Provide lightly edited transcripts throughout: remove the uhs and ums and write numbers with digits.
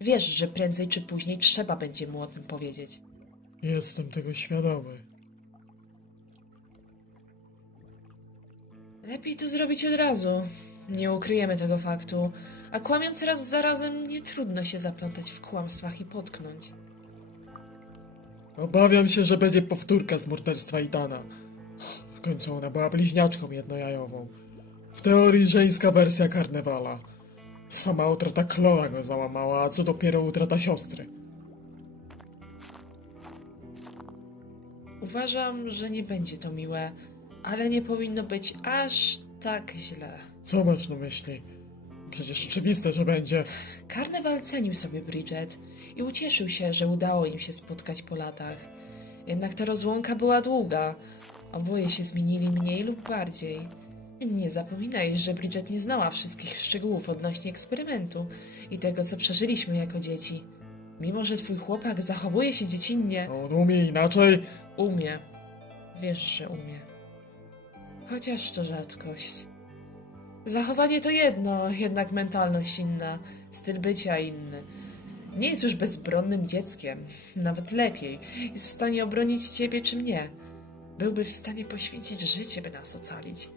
Wiesz, że prędzej czy później trzeba będzie mu o tym powiedzieć. Jestem tego świadomy. Lepiej to zrobić od razu. Nie ukryjemy tego faktu, a kłamiąc raz za razem nie trudno się zaplątać w kłamstwach i potknąć. Obawiam się, że będzie powtórka z morderstwa Ethana. W końcu ona była bliźniaczką jednojajową. W teorii żeńska wersja karnewala. Sama utrata Chloe go załamała, a co dopiero utrata siostry. Uważam, że nie będzie to miłe, ale nie powinno być aż tak źle. Co masz na myśli? Przecież oczywiste, że będzie. Karnewal cenił sobie Bridget i ucieszył się, że udało im się spotkać po latach. Jednak ta rozłąka była długa. Oboje się zmienili mniej lub bardziej. Nie zapominaj, że Bridget nie znała wszystkich szczegółów odnośnie eksperymentu i tego, co przeżyliśmy jako dzieci. Mimo że twój chłopak zachowuje się dziecinnie... On umie inaczej. Umie. Wiesz, że umie. Chociaż to rzadkość. Zachowanie to jedno, jednak mentalność inna, styl bycia inny. Nie jest już bezbronnym dzieckiem. Nawet lepiej. Jest w stanie obronić ciebie czy mnie. Byłby w stanie poświęcić życie, by nas ocalić.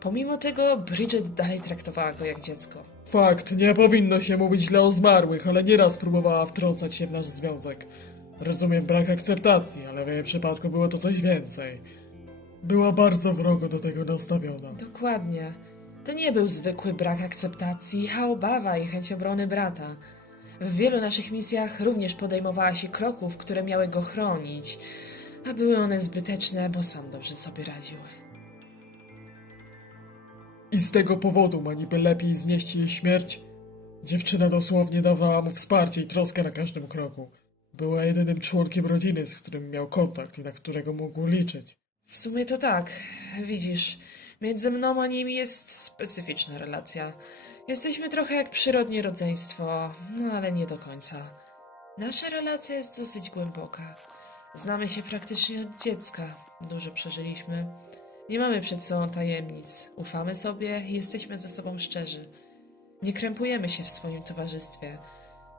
Pomimo tego Bridget dalej traktowała go jak dziecko. Fakt, nie powinno się mówić źle o zmarłych, ale nieraz próbowała wtrącać się w nasz związek. Rozumiem brak akceptacji, ale w jej przypadku było to coś więcej. Była bardzo wrogo do tego nastawiona. Dokładnie. To nie był zwykły brak akceptacji, a obawa i chęć obrony brata. W wielu naszych misjach również podejmowała się kroków, które miały go chronić, a były one zbyteczne, bo sam dobrze sobie radził. I z tego powodu ma niby lepiej znieść jej śmierć? Dziewczyna dosłownie dawała mu wsparcie i troskę na każdym kroku. Była jedynym członkiem rodziny, z którym miał kontakt i na którego mógł liczyć. W sumie to tak. Widzisz, między mną a nim jest specyficzna relacja. Jesteśmy trochę jak przyrodnie rodzeństwo, no ale nie do końca. Nasza relacja jest dosyć głęboka. Znamy się praktycznie od dziecka. Dużo przeżyliśmy. Nie mamy przed sobą tajemnic. Ufamy sobie i jesteśmy ze sobą szczerzy. Nie krępujemy się w swoim towarzystwie.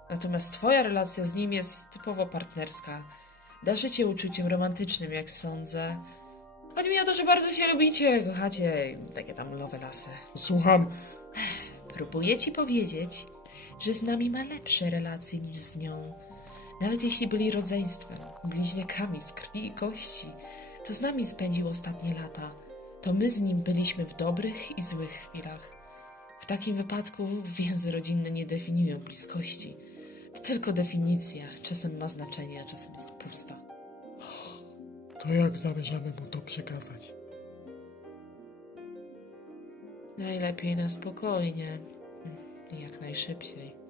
Natomiast twoja relacja z nim jest typowo partnerska. Darzy cię uczuciem romantycznym, jak sądzę. Chodzi mi o to, że bardzo się lubicie, kochacie i takie tam lovelasy. Słucham. Próbuję ci powiedzieć, że z nami ma lepsze relacje niż z nią. Nawet jeśli byli rodzeństwem, bliźniakami z krwi i kości, to z nami spędził ostatnie lata. To my z nim byliśmy w dobrych i złych chwilach. W takim wypadku więzy rodzinne nie definiują bliskości. To tylko definicja. Czasem ma znaczenie, a czasem jest pusta. To jak zamierzamy mu to przekazać? Najlepiej na spokojnie. I jak najszybciej.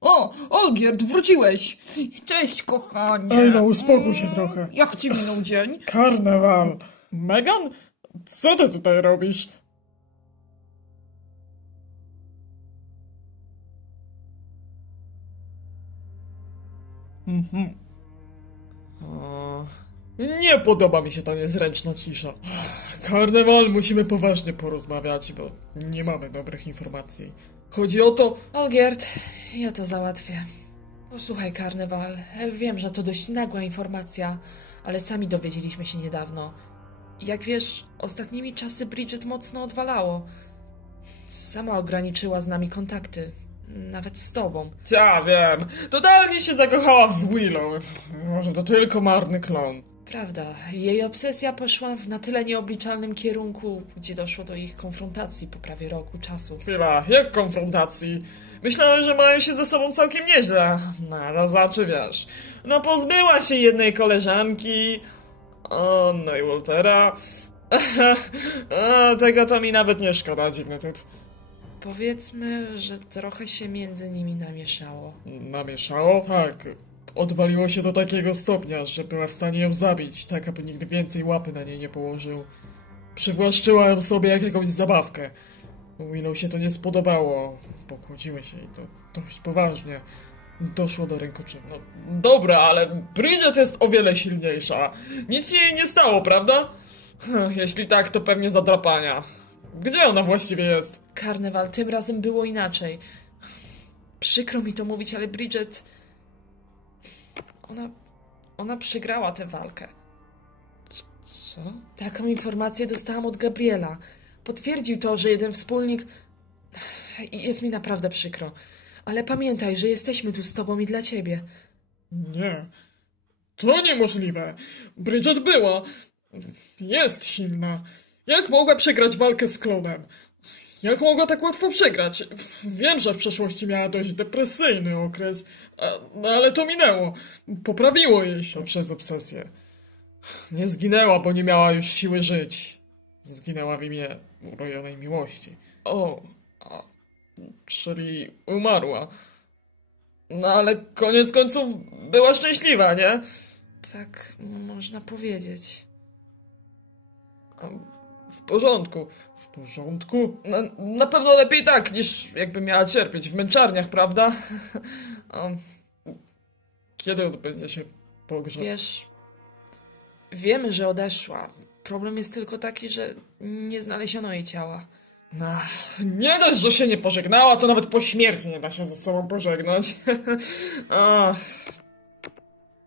O, Olgierd, wróciłeś! Cześć, kochanie! Ej, no uspokój się trochę. Jak ci minął dzień? Karnewal! Megan? Co ty tutaj robisz? Nie podoba mi się ta niezręczna cisza. Karnewal, musimy poważnie porozmawiać, bo nie mamy dobrych informacji. Chodzi o to... Olgierd, ja to załatwię. Posłuchaj, Karnewal, wiem, że to dość nagła informacja, ale sami dowiedzieliśmy się niedawno. Jak wiesz, ostatnimi czasy Bridget mocno odwalało. Sama ograniczyła z nami kontakty. Nawet z tobą. Ja wiem, totalnie się zakochała w Willow. Może to tylko marny klon. Prawda, jej obsesja poszła w na tyle nieobliczalnym kierunku, gdzie doszło do ich konfrontacji po prawie roku czasu. Chwila, jak konfrontacji? Myślałem, że mają się ze sobą całkiem nieźle. No, to znaczy, wiesz, no pozbyła się jednej koleżanki, no i Waltera. Tego to mi nawet nie szkoda, dziwny typ. Powiedzmy, że trochę się między nimi namieszało. Namieszało? Tak. Odwaliło się do takiego stopnia, że była w stanie ją zabić, tak aby nigdy więcej łapy na niej nie położył. Przywłaszczyła ją sobie jak jakąś zabawkę. Willow się to nie spodobało. Pokłóciły się i to dość poważnie. doszło do rękoczynu. No, dobra, ale Bridget jest o wiele silniejsza. Nic jej nie stało, prawda? Jeśli tak, to pewnie zadrapania. Gdzie ona właściwie jest? Karnewal, tym razem było inaczej. Przykro mi to mówić, ale Bridget... Ona przegrała tę walkę. Co? Taką informację dostałam od Gabriela. Potwierdził to, że jeden wspólnik... I jest mi naprawdę przykro. Ale pamiętaj, że jesteśmy tu z tobą i dla ciebie. Nie. To niemożliwe. Bridget była. Jest silna. Jak mogła przegrać walkę z klonem? Jak mogła tak łatwo przegrać? Wiem, że w przeszłości miała dość depresyjny okres, no ale to minęło. Poprawiło jej się przez obsesję. Nie zginęła, bo nie miała już siły żyć. Zginęła w imię urojonej miłości. Czyli umarła. No ale koniec końców była szczęśliwa, nie? Tak można powiedzieć. W porządku. W porządku? Na pewno lepiej tak, niż jakby miała cierpieć w męczarniach, prawda? Kiedy odbędzie się pogrzeb? Wiesz, wiemy, że odeszła. Problem jest tylko taki, że nie znaleziono jej ciała. Nie dość, że się nie pożegnała, to nawet po śmierci nie da się ze sobą pożegnać.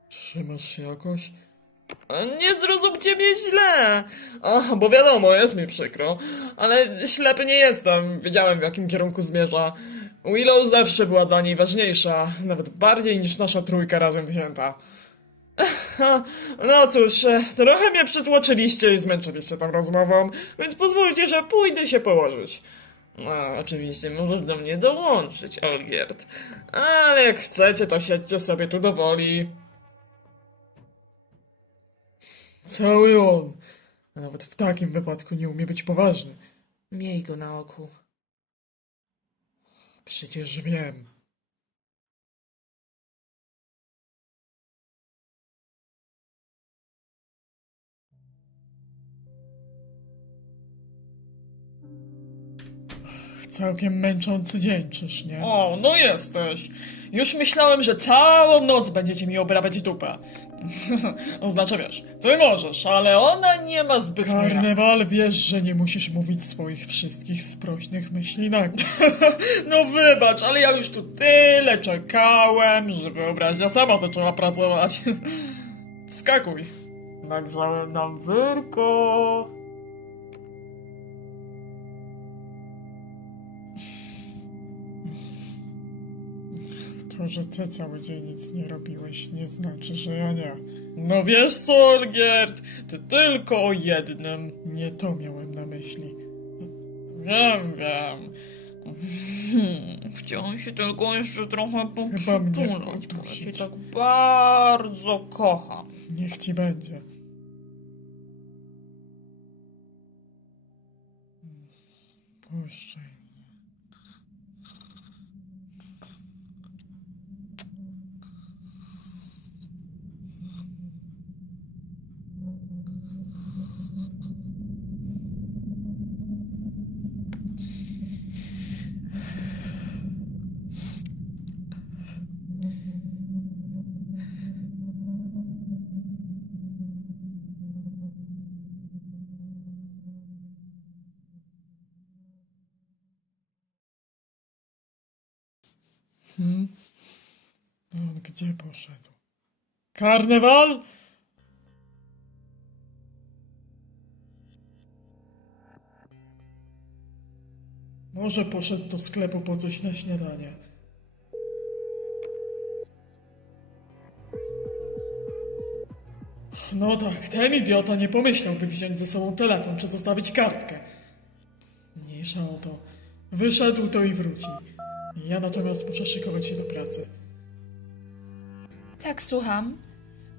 Trzymasz się jakoś? Nie zrozumcie mnie źle. Bo wiadomo, jest mi przykro. Ale ślepy nie jestem. Wiedziałem, w jakim kierunku zmierza. Willow zawsze była dla niej ważniejsza. Nawet bardziej niż nasza trójka razem wzięta. No cóż, trochę mnie przytłoczyliście i zmęczyliście tą rozmową, więc pozwólcie, że pójdę się położyć. No, oczywiście możesz do mnie dołączyć, Olgierd. Ale jak chcecie, to siedźcie sobie tu do woli. Cały on. A nawet w takim wypadku nie umie być poważny. Miej go na oku. Przecież wiem. Całkiem męczący dzień, czyż nie? No jesteś. Już myślałem, że całą noc będziecie mi obrabiać dupę. Znaczy wiesz, ty możesz, ale ona nie ma zbyt... Karnewal, wiesz, że nie musisz mówić swoich wszystkich sprośnych myśli nagle. No wybacz, ale ja już tu tyle czekałem, że wyobraźnia sama zaczęła pracować. Wskakuj. Nagrzałem nam wyrko. To, że ty cały dzień nic nie robiłeś, nie znaczy, że ja nie. No wiesz co, Olgierd, ty tylko o jednym. Nie to miałem na myśli. Wiem. Chciałem się tylko jeszcze trochę poprzytulać, bo ja cię tak bardzo kocham. Niech ci będzie. Puszczaj. On gdzie poszedł? Karnewal? Może poszedł do sklepu po coś na śniadanie. No tak, ten idiota nie pomyślałby wziąć ze sobą telefon czy zostawić kartkę. Mniejsza o to. Wyszedł to i wróci. Ja natomiast muszę szykować się do pracy. Tak, słucham.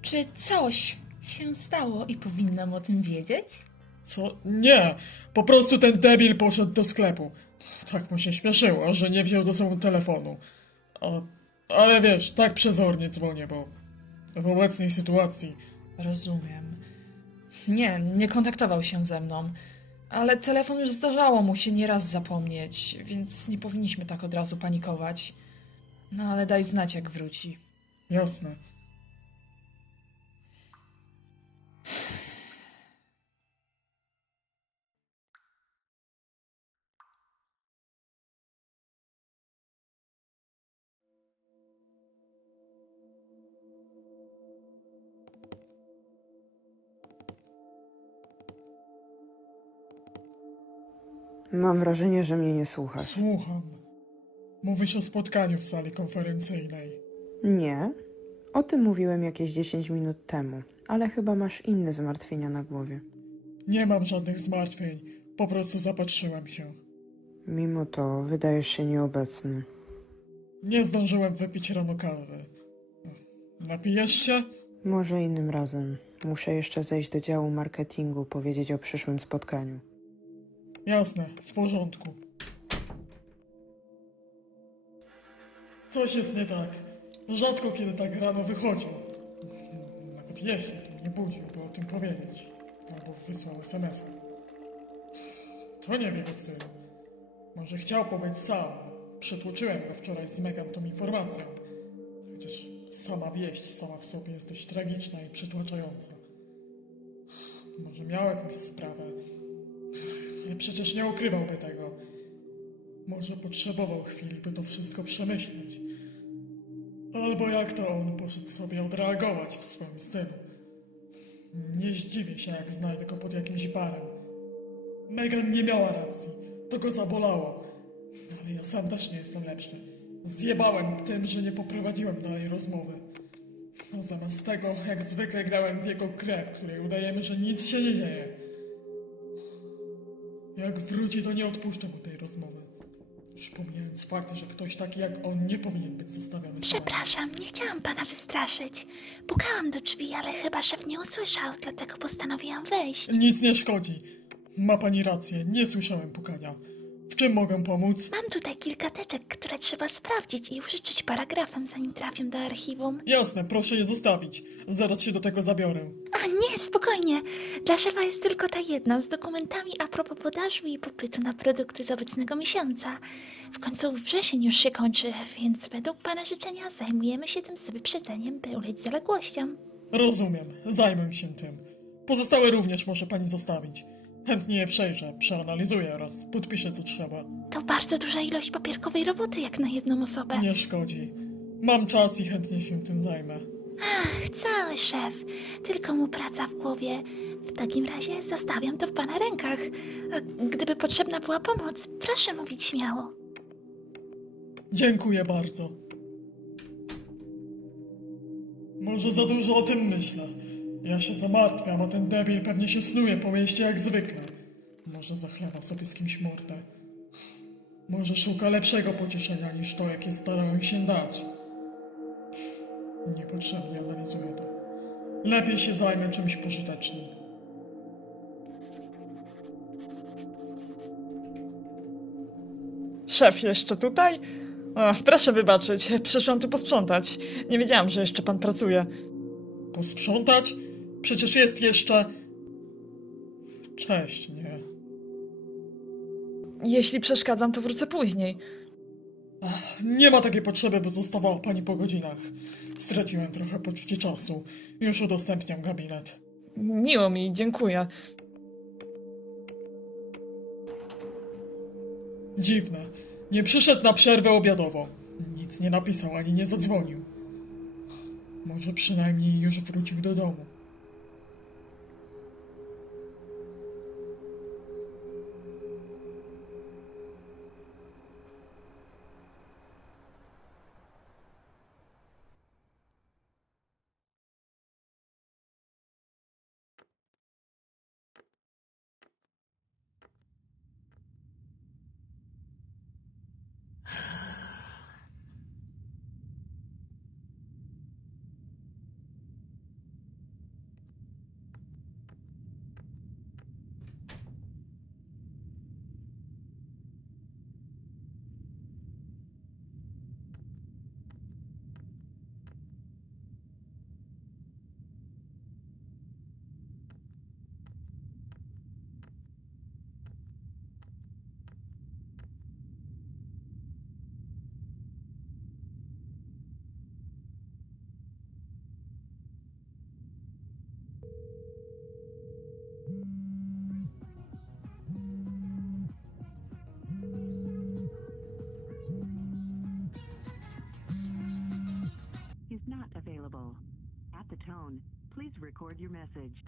Czy coś się stało i powinnam o tym wiedzieć? Co? Nie! Po prostu ten debil poszedł do sklepu. Tak mu się śmieszyło, że nie wziął ze sobą telefonu. Ale wiesz, tak przezornie dzwonię, bo w obecnej sytuacji... Rozumiem. Nie kontaktował się ze mną. Ale telefon już zdarzało mu się nieraz zapomnieć, więc nie powinniśmy tak od razu panikować. No ale daj znać, jak wróci. Jasne. Mam wrażenie, że mnie nie słuchasz. Słucham. Mówisz o spotkaniu w sali konferencyjnej. Nie? O tym mówiłem jakieś 10 minut temu, ale chyba masz inne zmartwienia na głowie. Nie mam żadnych zmartwień. Po prostu zapatrzyłem się. Mimo to wydajesz się nieobecny. Nie zdążyłem wypić rano kawy. Napijesz się? Może innym razem. Muszę jeszcze zejść do działu marketingu, powiedzieć o przyszłym spotkaniu. Jasne, w porządku. Coś jest nie tak. Rzadko kiedy tak rano wychodził. Nawet jeśli to mnie budził, by o tym powiedzieć. Albo wysłał SMS-a. To nie w jego stylu. Może chciał pobyć sam. Przytłoczyłem go wczoraj z Megan tą informacją. Chociaż sama wieść sama w sobie jest dość tragiczna i przytłaczająca. Może miał jakąś sprawę. Ale przecież nie ukrywałby tego. Może potrzebował chwili, by to wszystko przemyśleć. Albo jak to on poszedł sobie odreagować w swoim stylu. Nie zdziwię się, jak znajdę go pod jakimś barem. Megan nie miała racji. To go zabolało. Ale ja sam też nie jestem lepszy. Zjebałem tym, że nie poprowadziłem dalej rozmowy. No zamiast tego, jak zwykle grałem w jego grę, w której udajemy, że nic się nie dzieje. Jak wróci, to nie odpuszczę mu tej rozmowy. Już pomijając fakt, że ktoś taki jak on nie powinien być zostawiony sam. Przepraszam, nie chciałam pana wystraszyć. Pukałam do drzwi, ale chyba szef nie usłyszał, dlatego postanowiłam wejść. Nic nie szkodzi. Ma pani rację, nie słyszałem pukania. W czym mogę pomóc? Mam tutaj kilka teczek, które trzeba sprawdzić i użyczyć paragrafem, zanim trafią do archiwum. Jasne, proszę je zostawić. Zaraz się do tego zabiorę. A nie, spokojnie. Dla szefa jest tylko ta jedna z dokumentami a propos podaży i popytu na produkty z obecnego miesiąca. W końcu wrzesień już się kończy, więc według pana życzenia zajmujemy się tym z wyprzedzeniem, by ulec zaległościom. Rozumiem, zajmę się tym. Pozostałe również może pani zostawić. Chętnie je przejrzę, przeanalizuję oraz podpiszę co trzeba. To bardzo duża ilość papierkowej roboty jak na jedną osobę. Nie szkodzi. Mam czas i chętnie się tym zajmę. Ach, cały szef. Tylko mu praca w głowie. W takim razie zostawiam to w pana rękach. A gdyby potrzebna była pomoc, proszę mówić śmiało. Dziękuję bardzo. Może za dużo o tym myślę. Ja się zamartwiam, a ten debil pewnie się snuje po mieście jak zwykle. Może zachlewa sobie z kimś mordę. Może szuka lepszego pocieszenia niż to, jakie starałem się dać. Niepotrzebnie analizuję to. Lepiej się zajmę czymś pożytecznym. Szef jeszcze tutaj? O, proszę wybaczyć, przyszłam tu posprzątać. Nie wiedziałam, że jeszcze pan pracuje. Posprzątać? Przecież jest jeszcze... Cześć, nie. Jeśli przeszkadzam, to wrócę później. Nie ma takiej potrzeby, by zostawała pani po godzinach. Straciłem trochę poczucie czasu. Już udostępniam gabinet. Miło mi, dziękuję. Dziwne. Nie przyszedł na przerwę obiadową. Nic nie napisał ani nie zadzwonił. Może przynajmniej już wrócił do domu. At the tone, please record your message.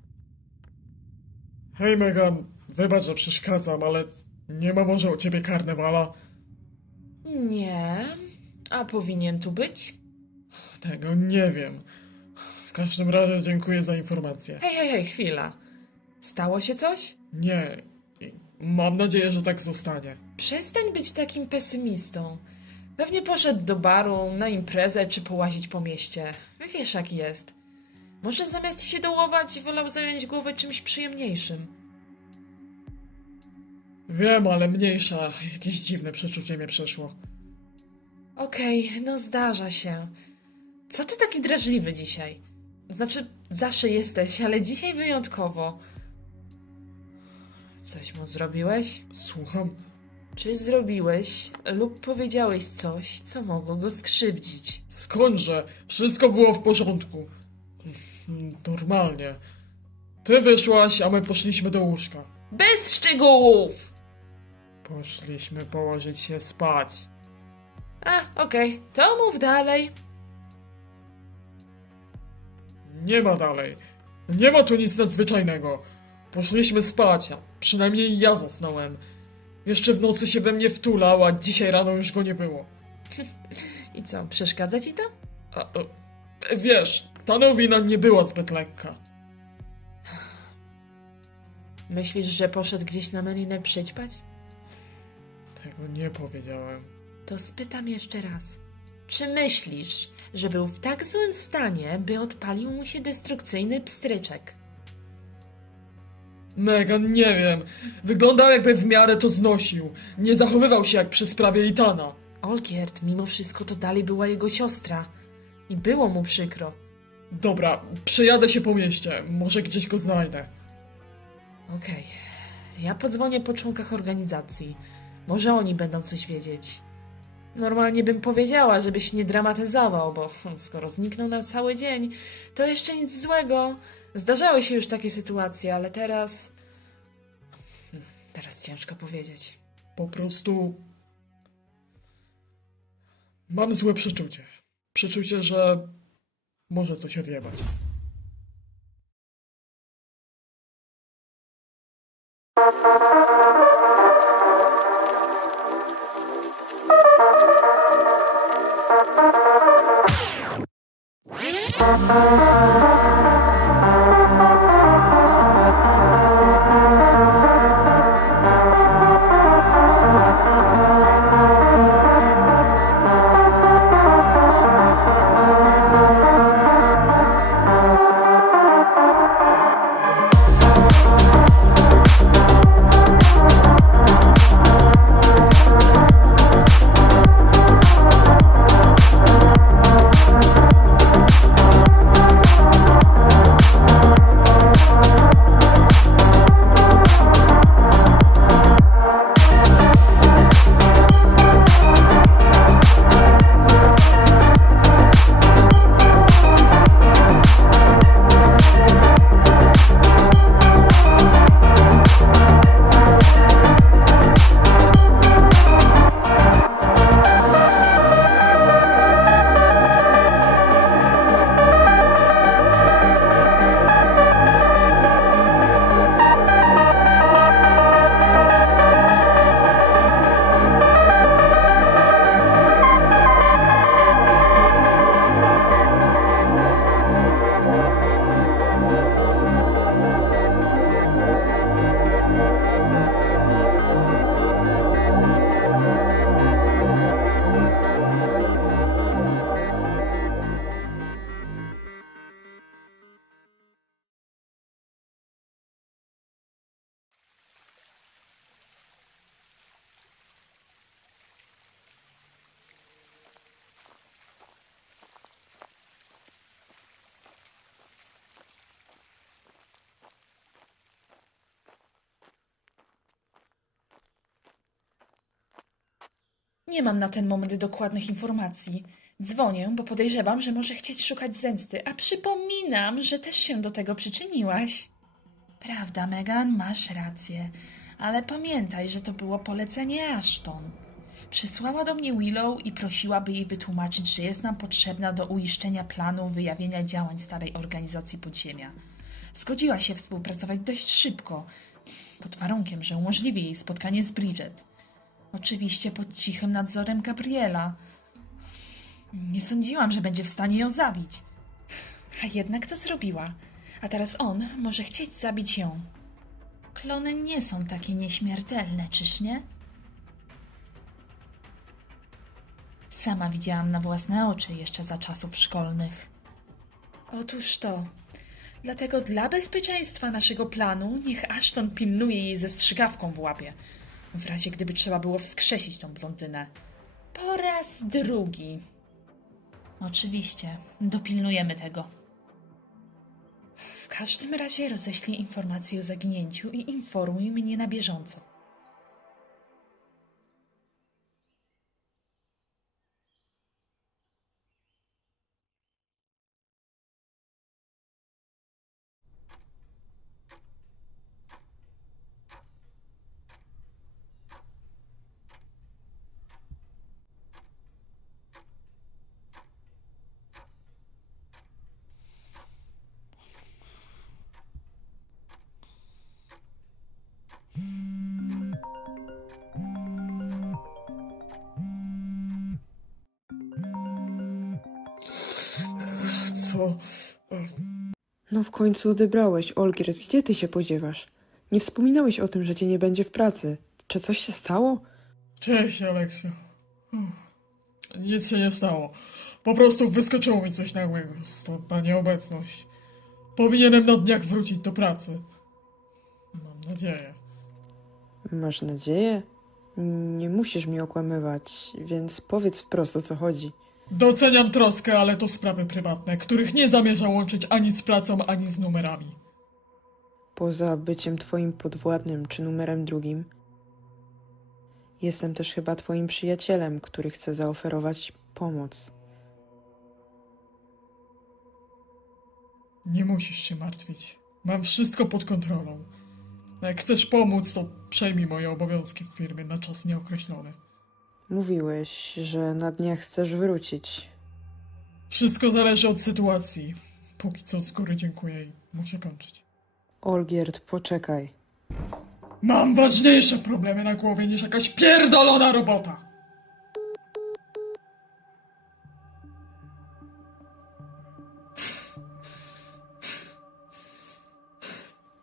Hej Megan, wybacz, że przeszkadzam, ale nie ma może u ciebie karnewala? Nie. A powinien tu być? Tego nie wiem. W każdym razie dziękuję za informację. Hej, chwila. Stało się coś? Nie. I mam nadzieję, że tak zostanie. Przestań być takim pesymistą. Pewnie poszedł do baru, na imprezę czy połazić po mieście. Wiesz jak jest. Może zamiast się dołować, wolał zająć głowę czymś przyjemniejszym. Wiem, ale mniejsza. Jakieś dziwne przeczucie mnie przeszło. Okej, no zdarza się. Co ty taki drażliwy dzisiaj? Znaczy, zawsze jesteś, ale dzisiaj wyjątkowo. Coś mu zrobiłeś? Słucham? Czy zrobiłeś lub powiedziałeś coś, co mogło go skrzywdzić? Skądże? Wszystko było w porządku. Normalnie. Ty wyszłaś, a my poszliśmy do łóżka. Bez szczegółów! Poszliśmy położyć się spać. Okej, to mów dalej. Nie ma dalej. Nie ma tu nic nadzwyczajnego. Poszliśmy spać, a przynajmniej ja zasnąłem. Jeszcze w nocy się we mnie wtulał, a dzisiaj rano już go nie było. I co, przeszkadza ci to? Wiesz, ta nowina nie była zbyt lekka. Myślisz, że poszedł gdzieś na melinę przyćpać? Tego nie powiedziałem. To spytam jeszcze raz. Czy myślisz, że był w tak złym stanie, by odpalił mu się destrukcyjny pstryczek? Megan, nie wiem. Wyglądał jakby w miarę to znosił. Nie zachowywał się jak przy sprawie Ethana. Olgierd, mimo wszystko to dalej była jego siostra. I było mu przykro. Dobra, przejadę się po mieście. Może gdzieś go znajdę. Okej. Ja podzwonię po członkach organizacji. Może oni będą coś wiedzieć. Normalnie bym powiedziała, żebyś nie dramatyzował, bo skoro zniknął na cały dzień, to jeszcze nic złego. Zdarzały się już takie sytuacje, ale teraz... Teraz ciężko powiedzieć. Po prostu... Mam złe przeczucie. Przeczucie, że może coś odjebać. Nie mam na ten moment dokładnych informacji. Dzwonię, bo podejrzewam, że może chcieć szukać zemsty, a przypominam, że też się do tego przyczyniłaś. Prawda, Megan, masz rację, ale pamiętaj, że to było polecenie Ashton. Przysłała do mnie Willow i prosiła, by jej wytłumaczyć, że jest nam potrzebna do uiszczenia planu wyjawienia działań starej organizacji podziemia. Zgodziła się współpracować dość szybko, pod warunkiem, że umożliwi jej spotkanie z Bridget. Oczywiście pod cichym nadzorem Gabriela. Nie sądziłam, że będzie w stanie ją zabić. A jednak to zrobiła. A teraz on może chcieć zabić ją. Klony nie są takie nieśmiertelne, czyż nie? Sama widziałam na własne oczy jeszcze za czasów szkolnych. Otóż to. Dlatego dla bezpieczeństwa naszego planu niech Ashton pilnuje jej ze strzygawką w łapie. W razie gdyby trzeba było wskrzesić tą blondynę. Po raz drugi. Oczywiście, dopilnujemy tego. W każdym razie roześlij informacje o zaginięciu i informuj mnie na bieżąco. Co? No w końcu odebrałeś, Olgierd, gdzie ty się podziewasz? Nie wspominałeś o tym, że cię nie będzie w pracy. Czy coś się stało? Cześć, Aleksio. Nic się nie stało. Po prostu wyskoczyło mi coś nagłego, stąd ta nieobecność. Powinienem na dniach wrócić do pracy. Mam nadzieję. Masz nadzieję? Nie musisz mi okłamywać, więc powiedz wprost, o co chodzi. Doceniam troskę, ale to sprawy prywatne, których nie zamierzam łączyć ani z pracą, ani z numerami. Poza byciem twoim podwładnym czy numerem drugim, jestem też chyba twoim przyjacielem, który chce zaoferować pomoc. Nie musisz się martwić. Mam wszystko pod kontrolą. Jak chcesz pomóc, to przejmij moje obowiązki w firmie na czas nieokreślony. Mówiłeś, że na dniach chcesz wrócić. Wszystko zależy od sytuacji. Póki co z góry dziękuję i muszę kończyć. Olgierd, poczekaj. Mam ważniejsze problemy na głowie niż jakaś pierdolona robota.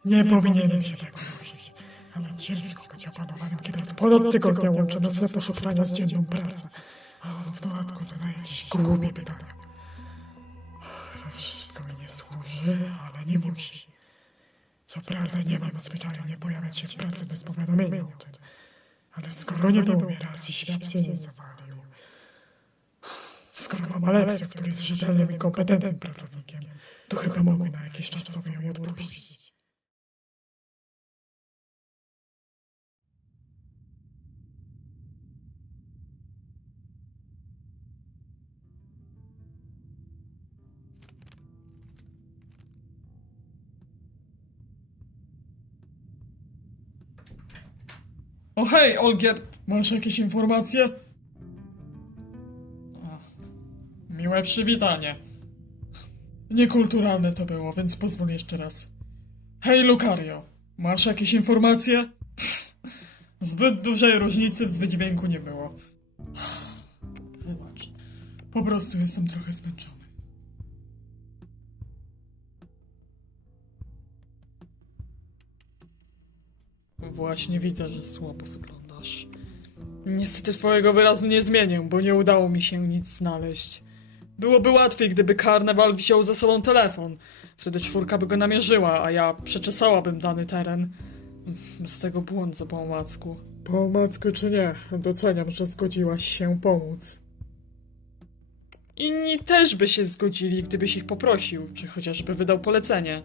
Nie powinienem się tak unosić, ale ciężko być opanowanym, kiedy od ponad tygodnia łączę nocne poszukiwania z dzienną pracą, a on w dodatku zadaje jakieś głupie pytania. To wszystko mi nie służy, ale nie musi. Co prawda nie mam zwyczaju nie pojawiać się w pracy bez powiadomienia o tym, ale skoro nie było mnie raz i świat się nie zawalił, skoro mam Aleksja, który jest rzetelnym i kompetentnym pracownikiem, to chyba mogę na jakiś czas sobie ją odpuścić. O hej, Olgierd! Masz jakieś informacje? Miłe przywitanie. Niekulturalne to było, więc pozwól jeszcze raz. Hej, Lucario! Masz jakieś informacje? Zbyt dużej różnicy w wydźwięku nie było. Wybacz. Po prostu jestem trochę zmęczony. Właśnie widzę, że słabo wyglądasz. Niestety twojego wyrazu nie zmienię, bo nie udało mi się nic znaleźć. Byłoby łatwiej, gdyby karnewal wziął ze sobą telefon. Wtedy 4 by go namierzyła, a ja przeczesałabym dany teren. Bez tego błąd po omacku. Po omacku czy nie? Doceniam, że zgodziłaś się pomóc. Inni też by się zgodzili, gdybyś ich poprosił, czy chociażby wydał polecenie.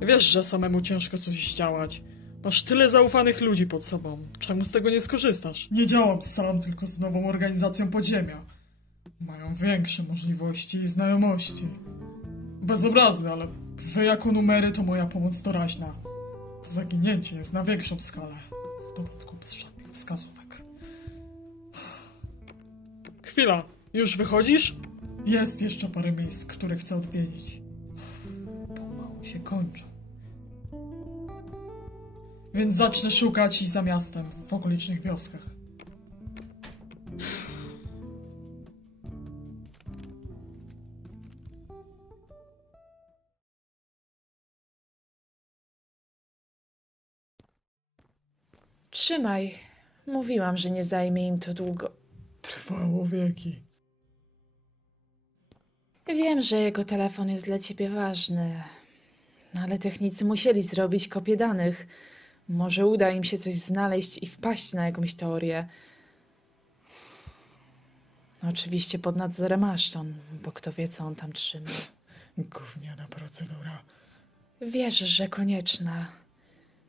Wiesz, że samemu ciężko coś zdziałać. Masz tyle zaufanych ludzi pod sobą. Czemu z tego nie skorzystasz? Nie działam sam, tylko z nową organizacją podziemia. Mają większe możliwości i znajomości. Bez obrazy, ale wy jako numery to moja pomoc doraźna. To zaginięcie jest na większą skalę. W dodatku bez żadnych wskazówek. Chwila, już wychodzisz? Jest jeszcze parę miejsc, które chcę odwiedzić. Pomału się kończą. Więc zacznę szukać i za miastem, w okolicznych wioskach. Trzymaj. Mówiłam, że nie zajmie im to długo. Trwało wieki. Wiem, że jego telefon jest dla ciebie ważny, ale technicy musieli zrobić kopię danych. Może uda im się coś znaleźć i wpaść na jakąś teorię. Oczywiście pod nadzorem Ashton, bo kto wie, co on tam trzyma. Gówniana procedura. Wierzę, że konieczna.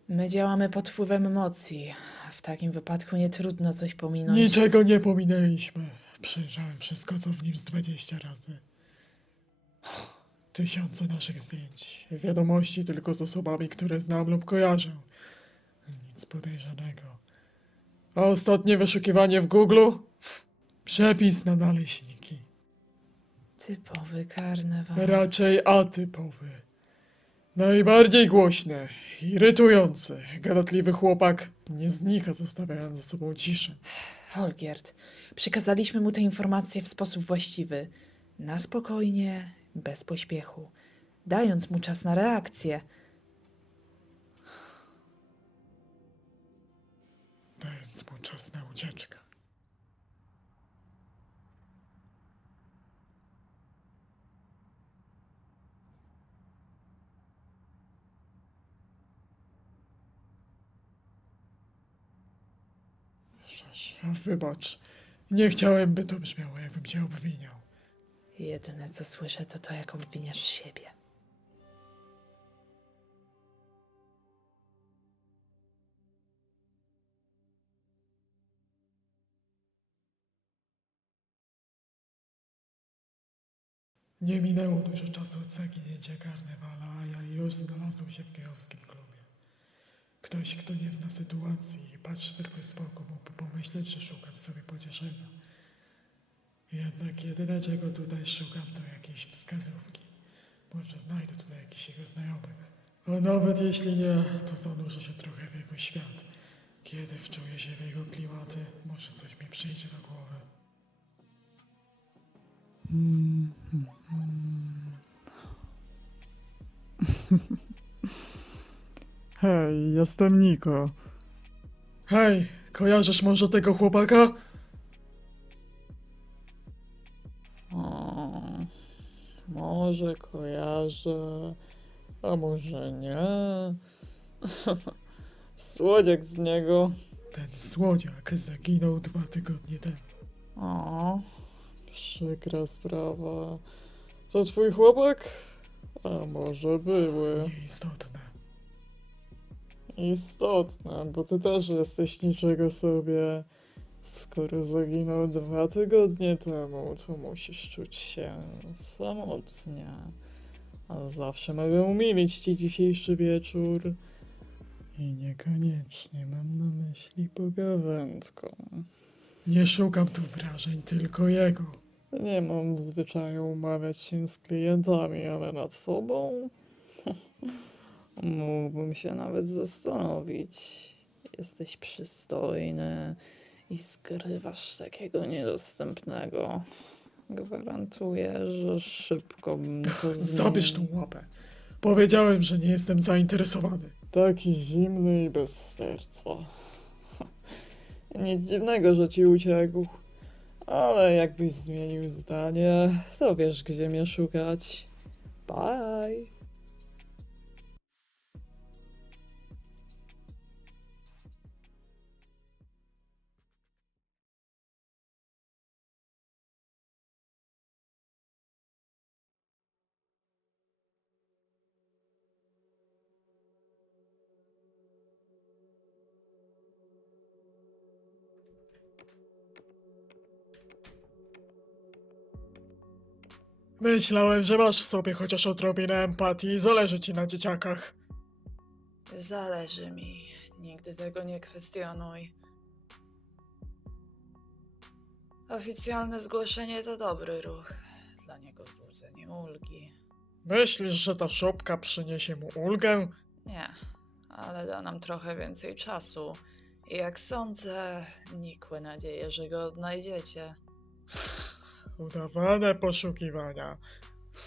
My działamy pod wpływem emocji. W takim wypadku nie trudno coś pominąć. Niczego nie pominęliśmy. Przejrzałem wszystko, co w nim z 20 razy. Tysiące naszych zdjęć. Wiadomości tylko z osobami, które znam lub kojarzę. Nic podejrzanego. A ostatnie wyszukiwanie w Google? Przepis na naleśniki. Typowy karnewal. Raczej atypowy. Najbardziej głośny, irytujący, gadatliwy chłopak nie znika, zostawiając za sobą ciszę. Olgierd, przekazaliśmy mu te informacje w sposób właściwy. Na spokojnie, bez pośpiechu. Dając mu czas na reakcję. Dając mu czas na ucieczkę. Wybacz, nie chciałem, by to brzmiało, jakbym cię obwiniał. Jedyne, co słyszę, to to, jak obwiniasz siebie. Nie minęło dużo czasu od zaginięcia karnewala, a ja już znalazłem się w gejowskim klubie. Ktoś, kto nie zna sytuacji i patrzy tylko z boku, mógłby pomyśleć, że szukam sobie pocieszenia. Jednak jedyne, czego tutaj szukam, to jakieś wskazówki. Może znajdę tutaj jakichś jego znajomych. A nawet jeśli nie, to zanurzę się trochę w jego świat. Kiedy wczuję się w jego klimaty, może coś mi przyjdzie do głowy. Hej, jestem Niko. Hej, kojarzysz może tego chłopaka? O, może kojarzę, a może nie. Słodziak z niego. Ten słodziak zaginął 2 tygodnie temu. O, przykra sprawa. To twój chłopak? A może były? Nieistotne. Istotne, bo ty też jesteś niczego sobie. Skoro zaginął 2 tygodnie temu, to musisz czuć się samotnie. A zawsze mogę umilić ci dzisiejszy wieczór. I niekoniecznie mam na myśli pogawędką. Nie szukam tu wrażeń, tylko jego. Nie mam w zwyczaju umawiać się z klientami, ale nad sobą mógłbym się nawet zastanowić. Jesteś przystojny i skrywasz takiego niedostępnego. Gwarantuję, że szybko bym to Zabierz tą łapę. Powiedziałem, że nie jestem zainteresowany. Taki zimny i bez serca. Nic dziwnego, że ci uciekł. Ale jakbyś zmienił zdanie, to wiesz, gdzie mnie szukać. Bye! Myślałem, że masz w sobie chociaż odrobinę empatii i zależy ci na dzieciakach. Zależy mi. Nigdy tego nie kwestionuj. Oficjalne zgłoszenie to dobry ruch. Dla niego złudzenie ulgi. Myślisz, że ta szopka przyniesie mu ulgę? Nie, ale da nam trochę więcej czasu. I jak sądzę, nikłe nadzieje, że go odnajdziecie. Udawane poszukiwania.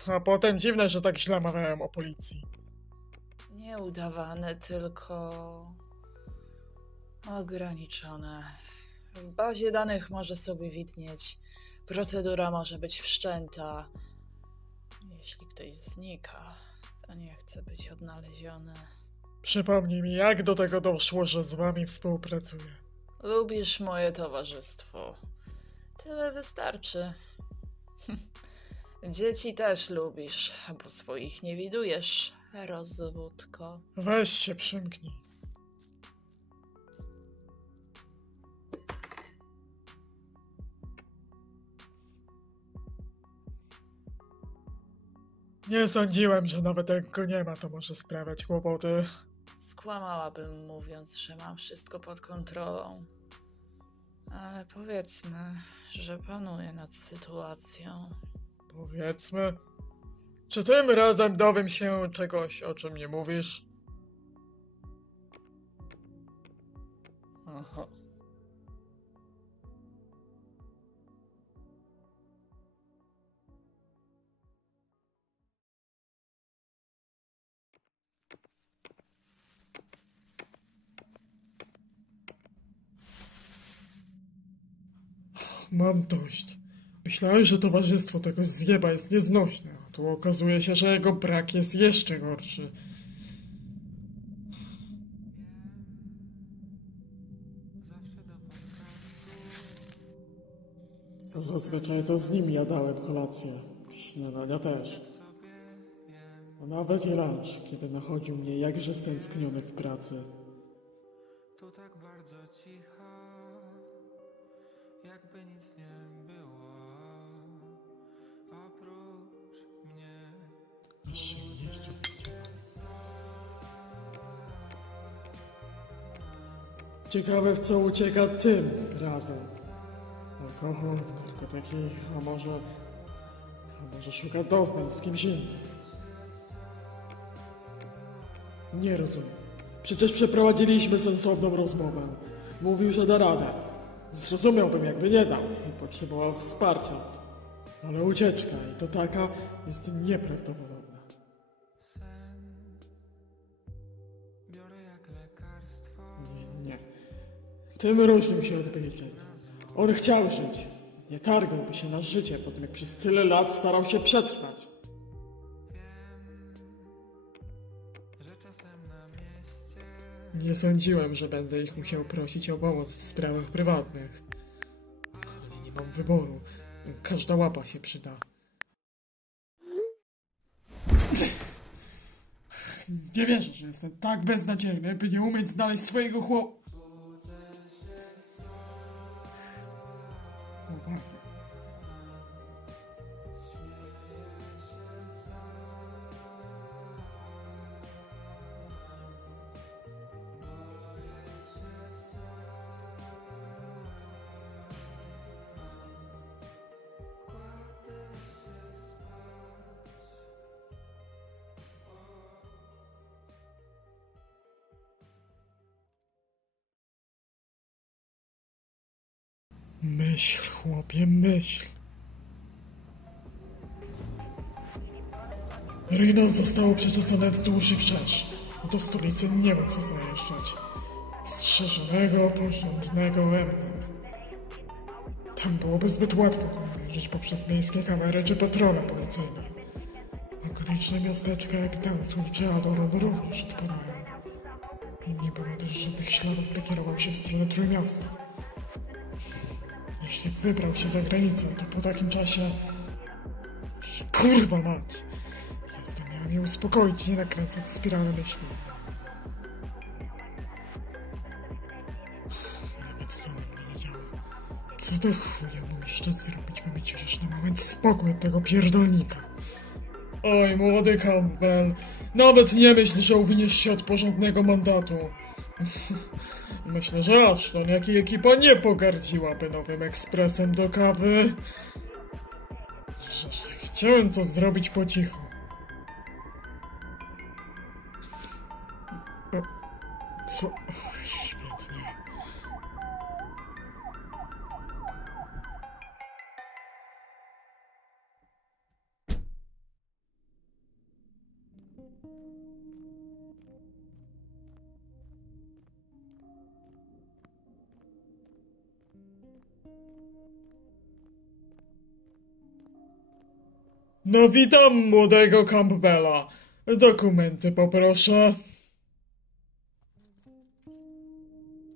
A potem dziwne, że tak źle mawiałem o policji. Nie udawane, tylko ograniczone. W bazie danych może sobie widnieć. Procedura może być wszczęta. Jeśli ktoś znika, to nie chce być odnaleziony. Przypomnij mi, jak do tego doszło, że z wami współpracuję. Lubisz moje towarzystwo. Tyle wystarczy. Dzieci też lubisz, bo swoich nie widujesz, rozwódko. Weź się przymknij. Nie sądziłem, że nawet jak go nie ma, to może sprawiać kłopoty. Skłamałabym, mówiąc, że mam wszystko pod kontrolą. Ale powiedzmy, że panuję nad sytuacją. Powiedzmy. Czy tym razem dowiem się czegoś, o czym nie mówisz? Aha. Mam dość. Myślałem, że towarzystwo tego zjeba jest nieznośne, a tu okazuje się, że jego brak jest jeszcze gorszy. Zazwyczaj to z nim jadałem kolację, śniadania też. A nawet i lunch, kiedy nachodził mnie jakże stęskniony w pracy. Tu tak bardzo cicho, jakby nic nie było, oprócz mnie. Aż się jeszcze widział. Ciekawe, w co ucieka tym razem. Alkohol, narkotyki, a może szuka doznań z kimś innym. Nie rozumiem. Przecież przeprowadziliśmy sensowną rozmowę. Mówił, że da radę. Zrozumiałbym, jakby nie dał i potrzebował wsparcia. Ale ucieczka, i to taka, jest nieprawdopodobna. Sen biorę jak lekarstwo. Nie. Tym różnił się od Bridget. On chciał żyć. Nie targałby się na życie, po tym jak przez tyle lat starał się przetrwać. Wiem, że czasem na mieście Nie sądziłem, że będę ich musiał prosić o pomoc w sprawach prywatnych. Ale nie mam wyboru. Każda łapa się przyda. Nie wierzę, że jestem tak beznadziejny, by nie umieć znaleźć swojego chłopaka. Myśl, chłopie, myśl. Rino zostało przeczesane wzdłuż i wszerz. Do stolicy nie ma co zajeżdżać. Strzeżonego, porządnego Emnem. Tam byłoby zbyt łatwo go namierzyć poprzez miejskie kamery czy patrole policyjne. Okoliczne miasteczka jak Downsville czy Adoron również odpadają. Nie było też żadnych śladów, by kierował się w stronę Trójmiasta. Jeśli wybrał się za granicę, to po takim czasie... Kurwa mać! Jasne, miałem je uspokoić, nie nakręcać spiralę myśli. Nawet to na mnie nie działa. Co do chuja mam jeszcze zrobić, by mieć chociaż na moment spokój od tego pierdolnika? Oj, młody Campbell, nawet nie myśl, że uwiniesz się od porządnego mandatu. Myślę, że Ashton, jak i ekipa nie pogardziłaby nowym ekspresem do kawy. Że chciałem to zrobić po cichu. Co? Świetnie. No witam młodego Campbella. Dokumenty poproszę.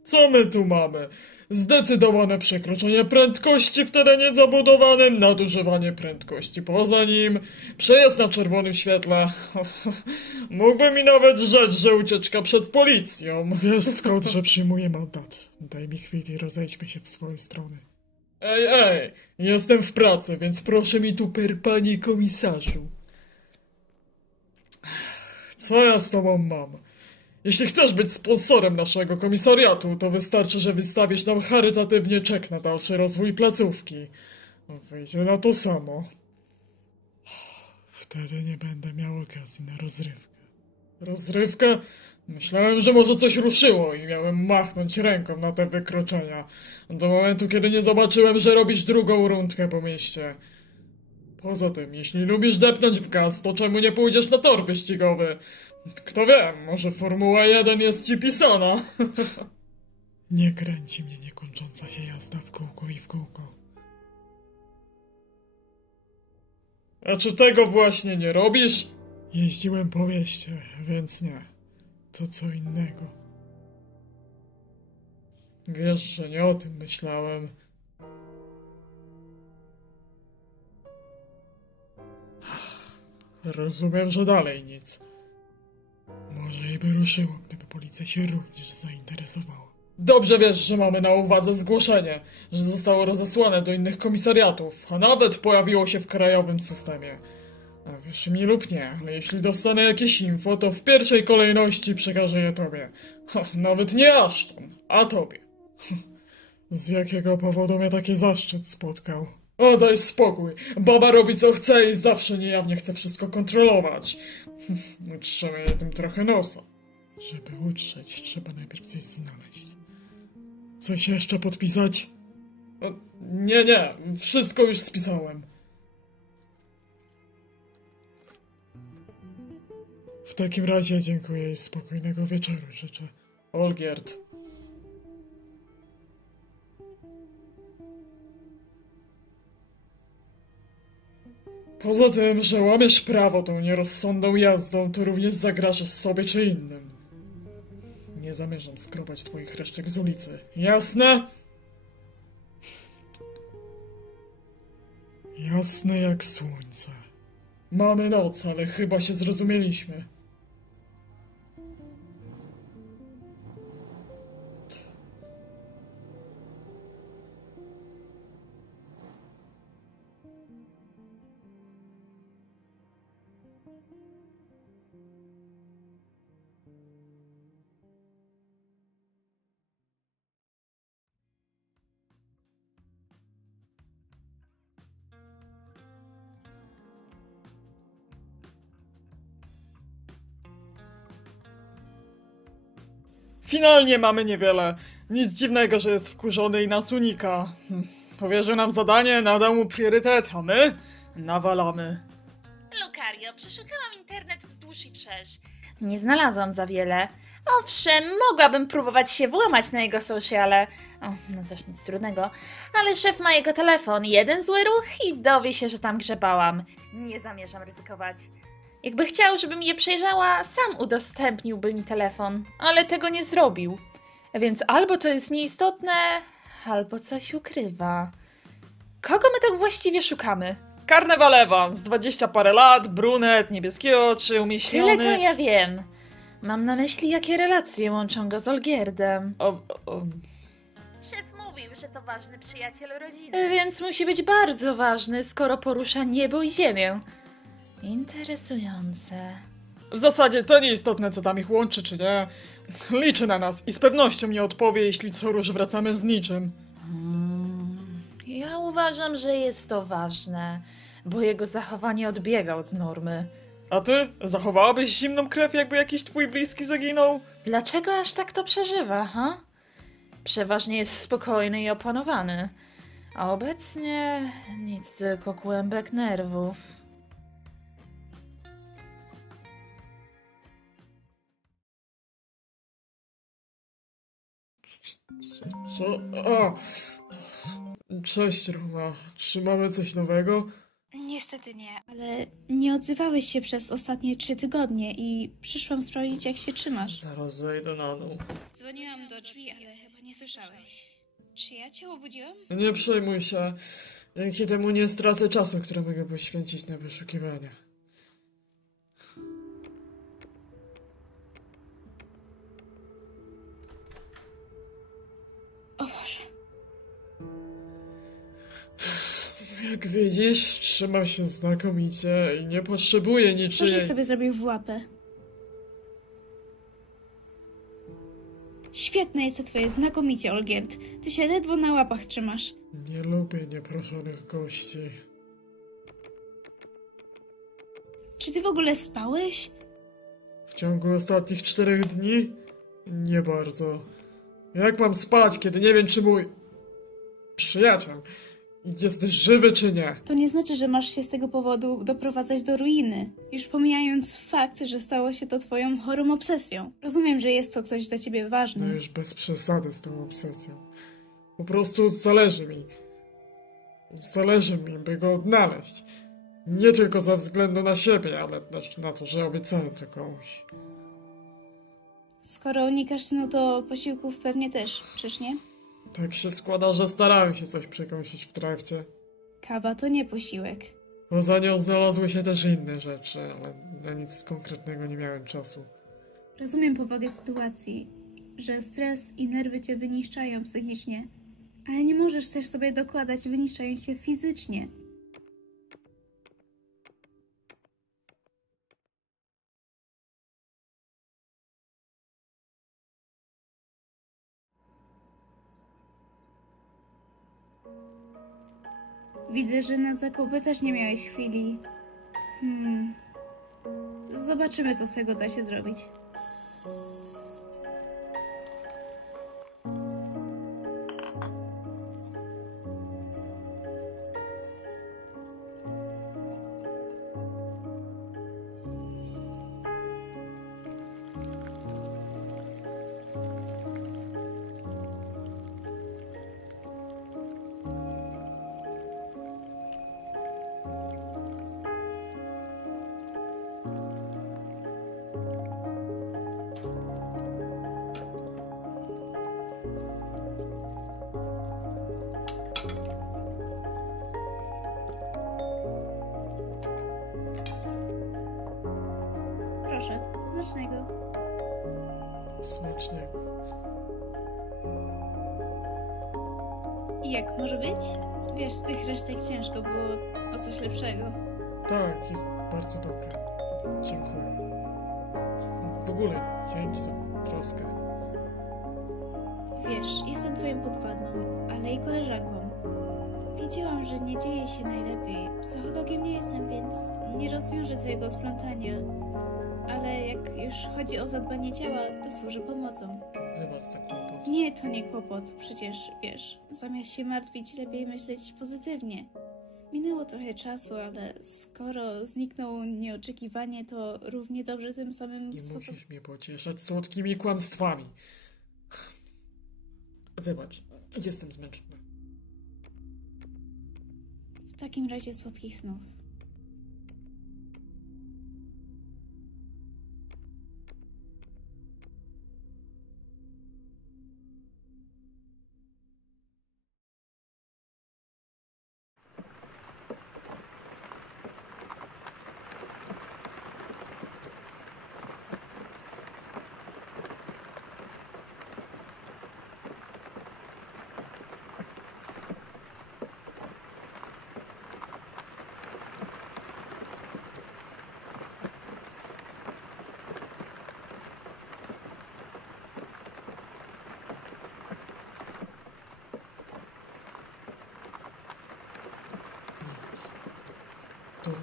Co my tu mamy? Zdecydowane przekroczenie prędkości w terenie zabudowanym, nadużywanie prędkości poza nim, przejazd na czerwonym świetle. Mógłby mi nawet rzec, że ucieczka przed policją. Wiesz skąd, że przyjmuję mandat. Daj mi chwilę i rozejdźmy się w swoje strony. Ej, jestem w pracy, więc proszę mi tu panie komisarzu. Co ja z tobą mam? Jeśli chcesz być sponsorem naszego komisariatu, to wystarczy, że wystawisz nam charytatywnie czek na dalszy rozwój placówki. Wyjdzie na to samo. Wtedy nie będę miał okazji na rozrywkę. Rozrywkę? Myślałem, że może coś ruszyło i miałem machnąć ręką na te wykroczenia. Do momentu, kiedy nie zobaczyłem, że robisz drugą rundkę po mieście. Poza tym, jeśli lubisz depnąć w gaz, to czemu nie pójdziesz na tor wyścigowy? Kto wie, może Formuła 1 jest ci pisana. Nie kręci mnie niekończąca się jazda w kółko i w kółko. A czy tego właśnie nie robisz? Jeździłem po mieście, więc nie. To co innego. Wiesz, że nie o tym myślałem. Rozumiem, że dalej nic. Może i by ruszyło, gdyby policja się również zainteresowała. Dobrze wiesz, że mamy na uwadze zgłoszenie, że zostało rozesłane do innych komisariatów, a nawet pojawiło się w krajowym systemie. A wierz mi lub nie, ale jeśli dostanę jakieś info, to w pierwszej kolejności przekażę je tobie. Nawet nie Ashton, a tobie. Z jakiego powodu mnie taki zaszczyt spotkał? O, daj spokój. Baba robi co chce i zawsze niejawnie chce wszystko kontrolować. Utrzemy jej tym trochę nosa. Żeby utrzeć, trzeba najpierw coś znaleźć. Coś jeszcze podpisać? O, nie. Wszystko już spisałem. W takim razie dziękuję i spokojnego wieczoru życzę. Olgierd. Poza tym, że łamiesz prawo tą nierozsądną jazdą, to również zagrażasz sobie czy innym. Nie zamierzam skrobać twoich resztek z ulicy. Jasne? Jasne jak słońce. Mamy noc, ale chyba się zrozumieliśmy. Finalnie mamy niewiele. Nic dziwnego, że jest wkurzony i nas unika. Powierzył nam zadanie, nadał mu priorytet, a my nawalamy. Lucario, przeszukałam internet wzdłuż i wszerz. Nie znalazłam za wiele. Owszem, mogłabym próbować się włamać na jego sociale. No coś nic trudnego. Ale szef ma jego telefon, jeden zły ruch i dowie się, że tam grzebałam. Nie zamierzam ryzykować. Jakby chciał, żebym je przejrzała, sam udostępniłby mi telefon, ale tego nie zrobił. Więc albo to jest nieistotne, albo coś ukrywa. Kogo my tak właściwie szukamy? Carneval Evans, 20 parę lat, brunet, niebieskie oczy, umieśniony... Tyle to ja wiem. Mam na myśli, jakie relacje łączą go z Olgierdem. Szef mówił, że to ważny przyjaciel rodziny. Więc musi być bardzo ważny, skoro porusza niebo i ziemię. Interesujące. W zasadzie to nieistotne, co tam ich łączy, czy nie. Liczy na nas i z pewnością nie odpowie, jeśli co rusz wracamy z niczym. Ja uważam, że jest to ważne, bo jego zachowanie odbiega od normy. A ty? Zachowałabyś zimną krew, jakby jakiś twój bliski zaginął? Dlaczego aż tak to przeżywa, ha? Przeważnie jest spokojny i opanowany, a obecnie nic, tylko kłębek nerwów. Co? A! Cześć, Roma. Czy mamy coś nowego? Niestety nie, ale nie odzywałeś się przez ostatnie 3 tygodnie i przyszłam sprawdzić, jak się trzymasz. Zaraz zejdę na dół. Dzwoniłam do drzwi, ale chyba nie słyszałeś. Czy ja cię obudziłam? Nie przejmuj się. Dzięki temu nie stracę czasu, który mogę poświęcić na wyszukiwania. O Boże. Jak widzisz, trzymam się znakomicie i nie potrzebuję Coś niczyjej... sobie zrobił w łapę. Świetne jest to twoje, znakomicie, Olgierd. Ty się ledwo na łapach trzymasz. Nie lubię nieproszonych gości. Czy ty w ogóle spałeś? W ciągu ostatnich 4 dni? Nie bardzo. Jak mam spać, kiedy nie wiem, czy mój... przyjaciel jest żywy, czy nie? To nie znaczy, że masz się z tego powodu doprowadzać do ruiny. Już pomijając fakt, że stało się to twoją chorą obsesją. Rozumiem, że jest to coś dla ciebie No ważne. już bez przesady z tą obsesją. Po prostu zależy mi. Zależy mi, by go odnaleźć. Nie tylko ze względu na siebie, ale też na to, że obiecałem to komuś. Skoro unikasz snu, to posiłków pewnie też, czyż nie? Tak się składa, że starałem się coś przekąsić w trakcie. Kawa to nie posiłek. Poza nią znalazły się też inne rzeczy, ale na nic konkretnego nie miałem czasu. Rozumiem powagę sytuacji, że stres i nerwy cię wyniszczają psychicznie, ale nie możesz też sobie dokładać, wyniszczając się fizycznie. Widzę, że na zakupy też nie miałeś chwili. Zobaczymy, co z tego da się zrobić. Proszę, smacznego. Smacznego. I jak może być? Wiesz, z tych resztek ciężko było o coś lepszego. Tak, jest bardzo dobre. Dziękuję. W ogóle, dzięki za troskę. Wiesz, jestem twoją podwładną, ale i koleżanką. Wiedziałam, że nie dzieje się najlepiej. Psychologiem nie jestem, więc nie rozwiążę twojego splątania. Ale jak już chodzi o zadbanie ciała, to służy pomocą. Wybacz za kłopot. Nie, to nie kłopot. Przecież, wiesz, zamiast się martwić, lepiej myśleć pozytywnie. Minęło trochę czasu, ale skoro zniknął nieoczekiwanie, to równie dobrze tym samym Nie sposobem... musisz mnie pocieszać słodkimi kłamstwami. Wybacz, jestem zmęczony. W takim razie słodkich snów.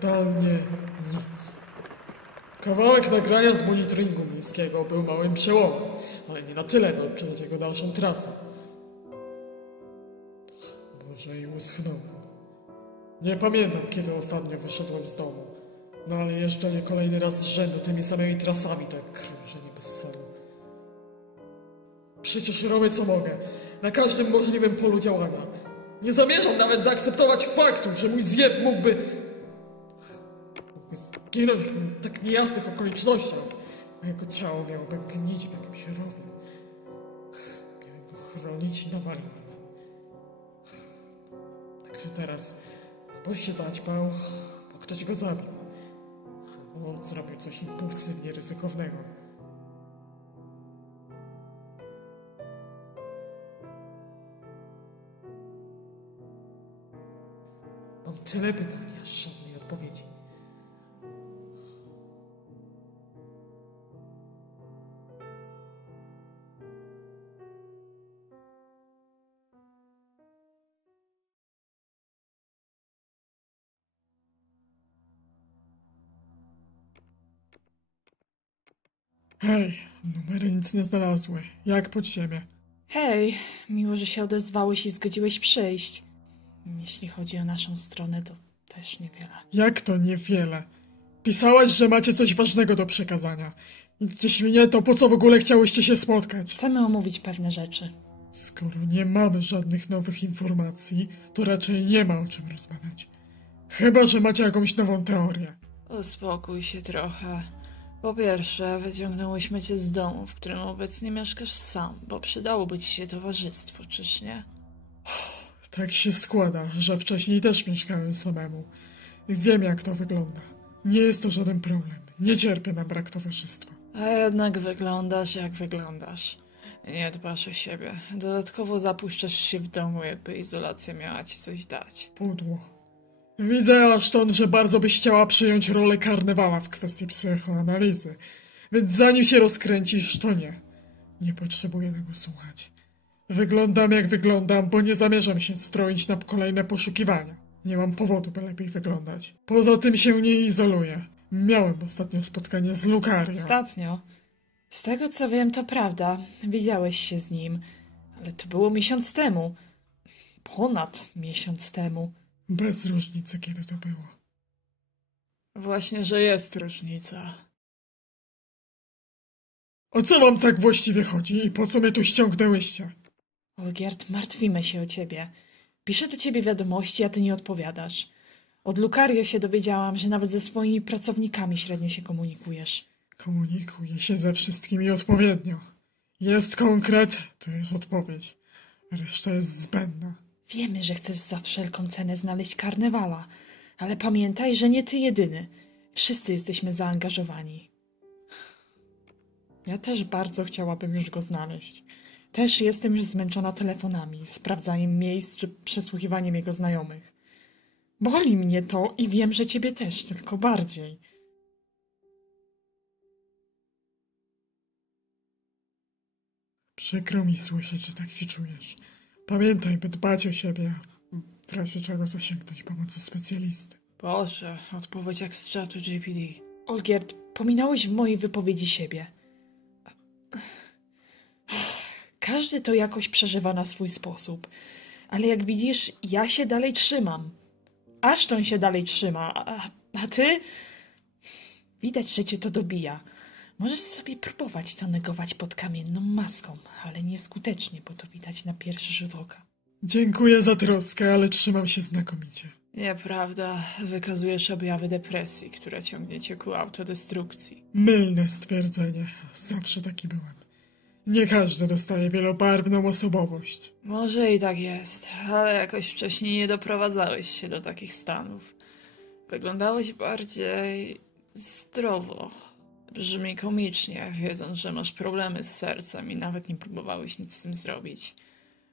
Totalnie nic. Kawałek nagrania z monitoringu miejskiego był małym przełomem, ale nie na tyle, by odczytać jego dalszą trasę. Może i uschnąłem. Nie pamiętam, kiedy ostatnio wyszedłem z domu. No ale jeżdżenie kolejny raz z rzędu tymi samymi trasami to jak krążenie bez celu. Przecież robię co mogę, na każdym możliwym polu działania. Nie zamierzam nawet zaakceptować faktu, że mój zjeb mógłby zginąć w tak niejasnych okolicznościach, a jego ciało miałoby gnić w jakimś rowie. Miałem go chronić i nawaliłem. Także teraz albo się zaćpał, bo ktoś go zabił. Albo on zrobił coś impulsywnie ryzykownego. Mam tyle pytań, aż żadnej odpowiedzi. Hej, numery nic nie znalazły. Jak podziemie? Hej, miło, że się odezwałeś i zgodziłeś przyjść. Jeśli chodzi o naszą stronę, to też niewiele. Jak to niewiele? Pisałaś, że macie coś ważnego do przekazania. Jeśli nie, to po co w ogóle chciałyście się spotkać? Chcemy omówić pewne rzeczy. Skoro nie mamy żadnych nowych informacji, to raczej nie ma o czym rozmawiać. Chyba że macie jakąś nową teorię. Uspokój się trochę. Po pierwsze, wyciągnęłyśmy cię z domu, w którym obecnie mieszkasz sam, bo przydałoby ci się towarzystwo, czyż nie? Tak się składa, że wcześniej też mieszkałem samemu. Wiem, jak to wygląda. Nie jest to żaden problem. Nie cierpię na brak towarzystwa. A jednak wyglądasz jak wyglądasz. Nie dbasz o siebie. Dodatkowo zapuszczasz się w domu, jakby izolacja miała ci coś dać. Pudło. Widzę, Ashton, że bardzo byś chciała przyjąć rolę karnewala w kwestii psychoanalizy. Więc zanim się rozkręcisz, to nie. Nie potrzebuję tego słuchać. Wyglądam jak wyglądam, bo nie zamierzam się stroić na kolejne poszukiwania. Nie mam powodu, by lepiej wyglądać. Poza tym się nie izoluję. Miałem ostatnio spotkanie z Lucario. Ostatnio? Z tego co wiem, to prawda. Widziałeś się z nim. Ale to było miesiąc temu. Ponad miesiąc temu. Bez różnicy, kiedy to było. Właśnie, że jest różnica. O co wam tak właściwie chodzi i po co mnie tu ściągnęłyście? Olgierd, martwimy się o ciebie. Piszę do ciebie wiadomości, a ty nie odpowiadasz. Od Lucario się dowiedziałam, że nawet ze swoimi pracownikami średnio się komunikujesz. Komunikuję się ze wszystkimi odpowiednio. Jest konkret, to jest odpowiedź. Reszta jest zbędna. Wiemy, że chcesz za wszelką cenę znaleźć karnewala, ale pamiętaj, że nie ty jedyny. Wszyscy jesteśmy zaangażowani. Ja też bardzo chciałabym już go znaleźć. Też jestem już zmęczona telefonami, sprawdzaniem miejsc czy przesłuchiwaniem jego znajomych. Boli mnie to i wiem, że ciebie też, tylko bardziej. Przykro mi słyszeć, że tak się czujesz. Pamiętaj, by dbać o siebie, w razie czego zasięgnąć pomocy specjalisty. Boże, odpowiedź jak z czatu GPD. Olgierd, pominąłeś w mojej wypowiedzi siebie. Każdy to jakoś przeżywa na swój sposób. Ale jak widzisz, ja się dalej trzymam. Ashton się dalej trzyma, a ty? Widać, że cię to dobija. Możesz sobie próbować to negować pod kamienną maską, ale nieskutecznie, bo to widać na pierwszy rzut oka. Dziękuję za troskę, ale trzymam się znakomicie. Nieprawda. Wykazujesz objawy depresji, która ciągnie cię ku autodestrukcji. Mylne stwierdzenie. Zawsze taki byłem. Nie każdy dostaje wielobarwną osobowość. Może i tak jest, ale jakoś wcześniej nie doprowadzałeś się do takich stanów. Wyglądałeś bardziej zdrowo. Brzmi komicznie, wiedząc, że masz problemy z sercem i nawet nie próbowałeś nic z tym zrobić.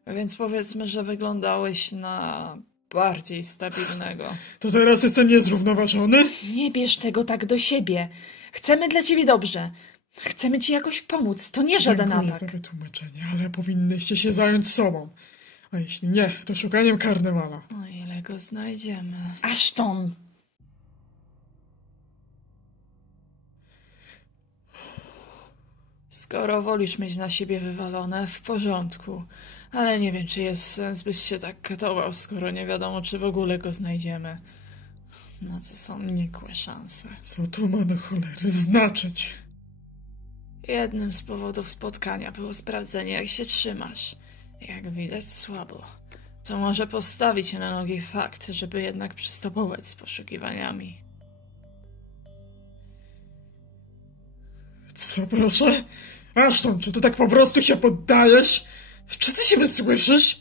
Więc powiedzmy, że wyglądałeś na bardziej stabilnego. To teraz jestem niezrównoważony? Nie bierz tego tak do siebie. Chcemy dla ciebie dobrze. Chcemy ci jakoś pomóc. To nie żaden Dziękuję atak. za wytłumaczenie, ale powinnyście się zająć sobą. A jeśli nie, to szukaniem karnewala. O ile go znajdziemy. Ashton! Skoro wolisz mieć na siebie wywalone, w porządku. Ale nie wiem, czy jest sens, byś się tak katował, skoro nie wiadomo, czy w ogóle go znajdziemy. Na co są nikłe szanse. Co to ma do cholery znaczyć? Jednym z powodów spotkania było sprawdzenie, jak się trzymasz. Jak widać, słabo. To może postawić na nogi fakt, żeby jednak przystopować z poszukiwaniami. Co proszę? Ashton, czy ty tak po prostu się poddajesz? Czy ty siebie słyszysz?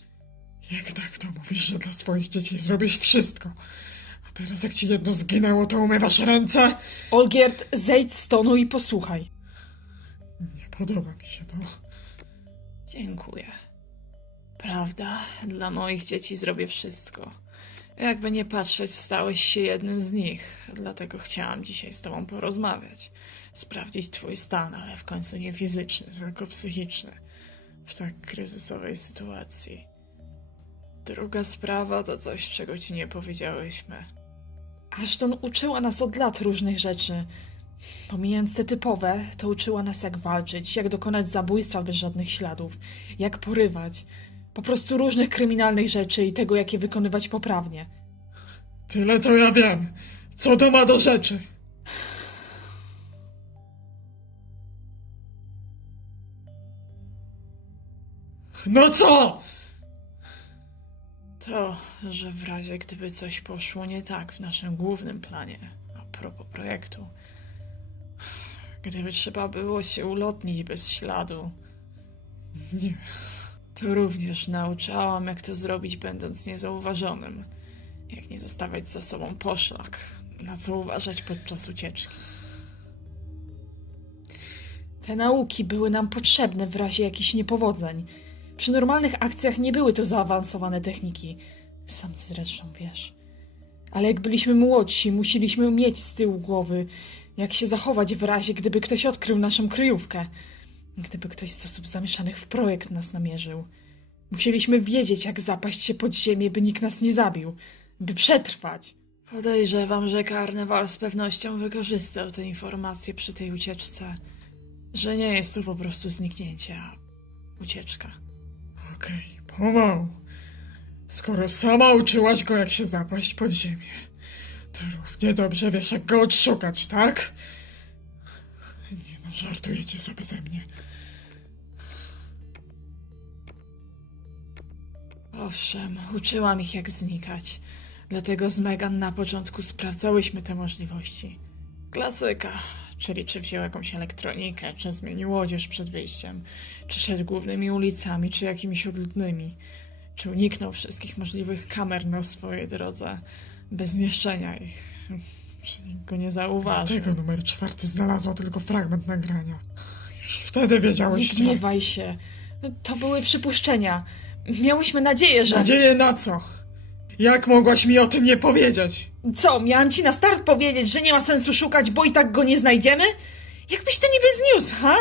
Jak tak to mówisz, że dla swoich dzieci zrobisz wszystko? A teraz jak ci jedno zginęło, to umywasz ręce? Olgierd, zejdź z tonu i posłuchaj. Nie podoba mi się to. Dziękuję. Prawda, dla moich dzieci zrobię wszystko. Jakby nie patrzeć, stałeś się jednym z nich. Dlatego chciałam dzisiaj z tobą porozmawiać. Sprawdzić twój stan, ale w końcu nie fizyczny, tylko psychiczny. W tak kryzysowej sytuacji. Druga sprawa to coś, czego ci nie powiedziałyśmy. Ashton uczyła nas od lat różnych rzeczy. Pomijając te typowe, to uczyła nas jak walczyć, jak dokonać zabójstwa bez żadnych śladów, jak porywać. Po prostu różnych kryminalnych rzeczy i tego, jak je wykonywać poprawnie. Tyle to ja wiem. Co to ma do rzeczy? No co? To, że w razie gdyby coś poszło nie tak w naszym głównym planie, a propos projektu, gdyby trzeba było się ulotnić bez śladu, Nie. to również nauczałam, jak to zrobić, będąc niezauważonym. Jak nie zostawiać za sobą poszlak, na co uważać podczas ucieczki. Te nauki były nam potrzebne w razie jakichś niepowodzeń. Przy normalnych akcjach nie były to zaawansowane techniki. Sam zresztą wiesz. Ale jak byliśmy młodsi, musieliśmy mieć z tyłu głowy, jak się zachować w razie, gdyby ktoś odkrył naszą kryjówkę. Gdyby ktoś z osób zamieszanych w projekt nas namierzył. Musieliśmy wiedzieć, jak zapaść się pod ziemię, by nikt nas nie zabił. By przetrwać. Podejrzewam, że Karnewal z pewnością wykorzystał te informacje przy tej ucieczce. Że nie jest to po prostu zniknięcie, a ucieczka. Okej, pomału. Skoro sama uczyłaś go, jak się zapaść pod ziemię, to równie dobrze wiesz, jak go odszukać, tak? Nie no, żartujecie sobie ze mnie. Owszem, uczyłam ich, jak znikać. Dlatego z Megan na początku sprawdzałyśmy te możliwości. Klasyka, czyli czy wziął jakąś elektronikę, czy zmienił odzież przed wyjściem, czy szedł głównymi ulicami, czy jakimiś odludnymi, czy uniknął wszystkich możliwych kamer na swojej drodze, bez zniszczenia ich, czy nikt go nie zauważył. Tego numer 4 znalazła tylko fragment nagrania. Już wtedy wiedziałyście. Nie gniewaj się. To były przypuszczenia. Miałyśmy nadzieję, że... Nadzieję na co? Jak mogłaś mi o tym nie powiedzieć? Co, miałam ci na start powiedzieć, że nie ma sensu szukać, bo i tak go nie znajdziemy? Jakbyś to niby zniósł, ha?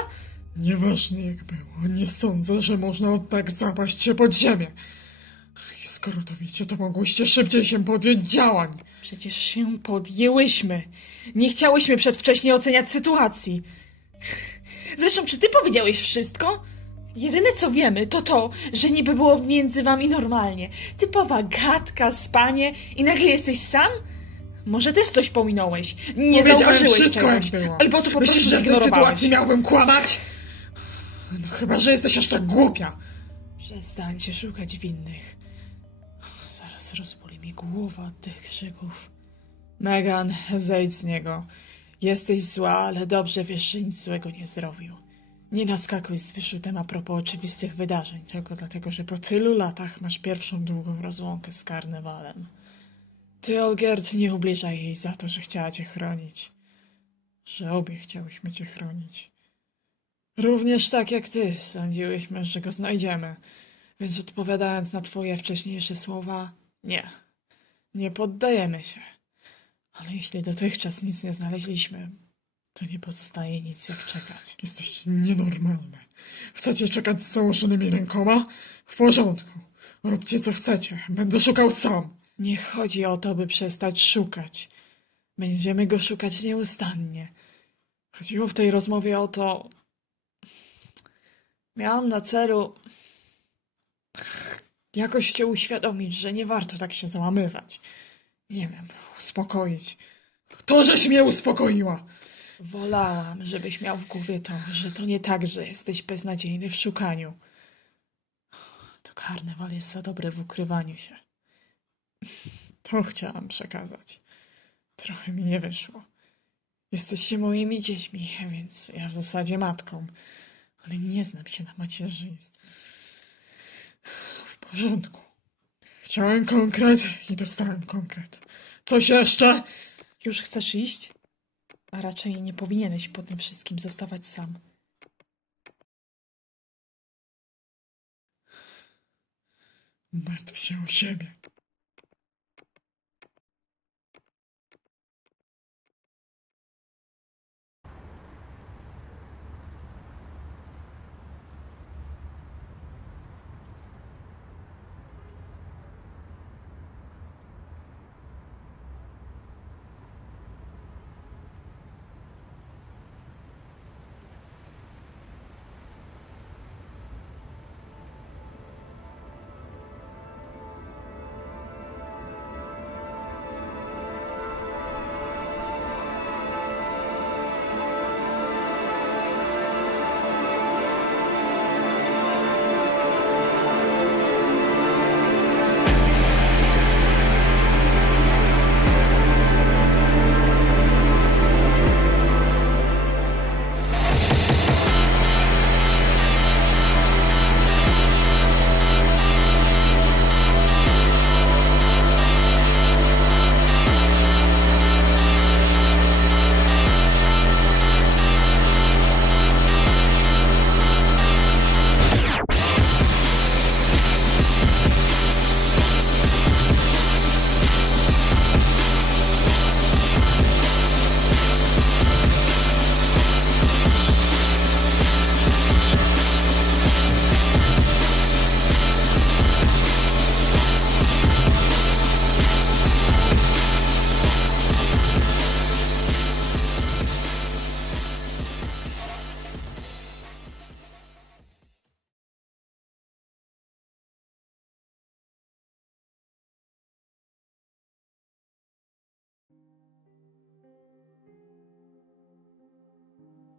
Nieważne jak było, nie sądzę, że można od tak zapaść się pod ziemię. I skoro to wiecie, to mogłyście szybciej się podjąć działań. Przecież się podjęłyśmy. Nie chciałyśmy przedwcześnie oceniać sytuacji. Zresztą, czy ty powiedziałeś wszystko? Jedyne co wiemy, to to, że niby było między wami normalnie. Typowa gadka, spanie i nagle jesteś sam? Może też coś pominąłeś. Nie zauważyłeś wszystko, czegoś. jak było. Albo to po Myślisz, prostu że w tej zignorowałeś. sytuacji miałbym kłamać? No chyba, że jesteś aż tak głupia. Przestańcie szukać winnych. Zaraz rozboli mi głowa od tych krzyków. Megan, zejdź z niego. Jesteś zła, ale dobrze wiesz, że nic złego nie zrobił. Nie naskakuj z wyrzutem a propos oczywistych wydarzeń, tylko dlatego, że po tylu latach masz pierwszą długą rozłąkę z Karnewalem. Ty, Olgierd, nie ubliżaj jej za to, że chciała cię chronić. Że obie chciałyśmy cię chronić. Również tak jak ty sądziłyśmy, że go znajdziemy. Więc odpowiadając na twoje wcześniejsze słowa, nie. Nie poddajemy się. Ale jeśli dotychczas nic nie znaleźliśmy, to nie pozostaje nic jak czekać. Jesteście nienormalne. Chcecie czekać z założonymi rękoma? W porządku. Róbcie co chcecie. Będę szukał sam. Nie chodzi o to, by przestać szukać. Będziemy go szukać nieustannie. Chodziło w tej rozmowie o to, Miałam na celu jakoś cię uświadomić, że nie warto tak się załamywać. Nie wiem, uspokoić. To, żeś mnie uspokoiła! Wolałam, żebyś miał w głowie to, że to nie tak, że jesteś beznadziejny w szukaniu. To karnewal jest za dobry w ukrywaniu się. To chciałam przekazać. Trochę mi nie wyszło. Jesteście moimi dziećmi, więc ja w zasadzie matką. Ale nie znam się na macierzyństwie. W porządku. Chciałem konkret i dostałem konkret. Coś jeszcze? Już chcesz iść? A raczej nie powinieneś po tym wszystkim zostawać sam. Martw się o siebie.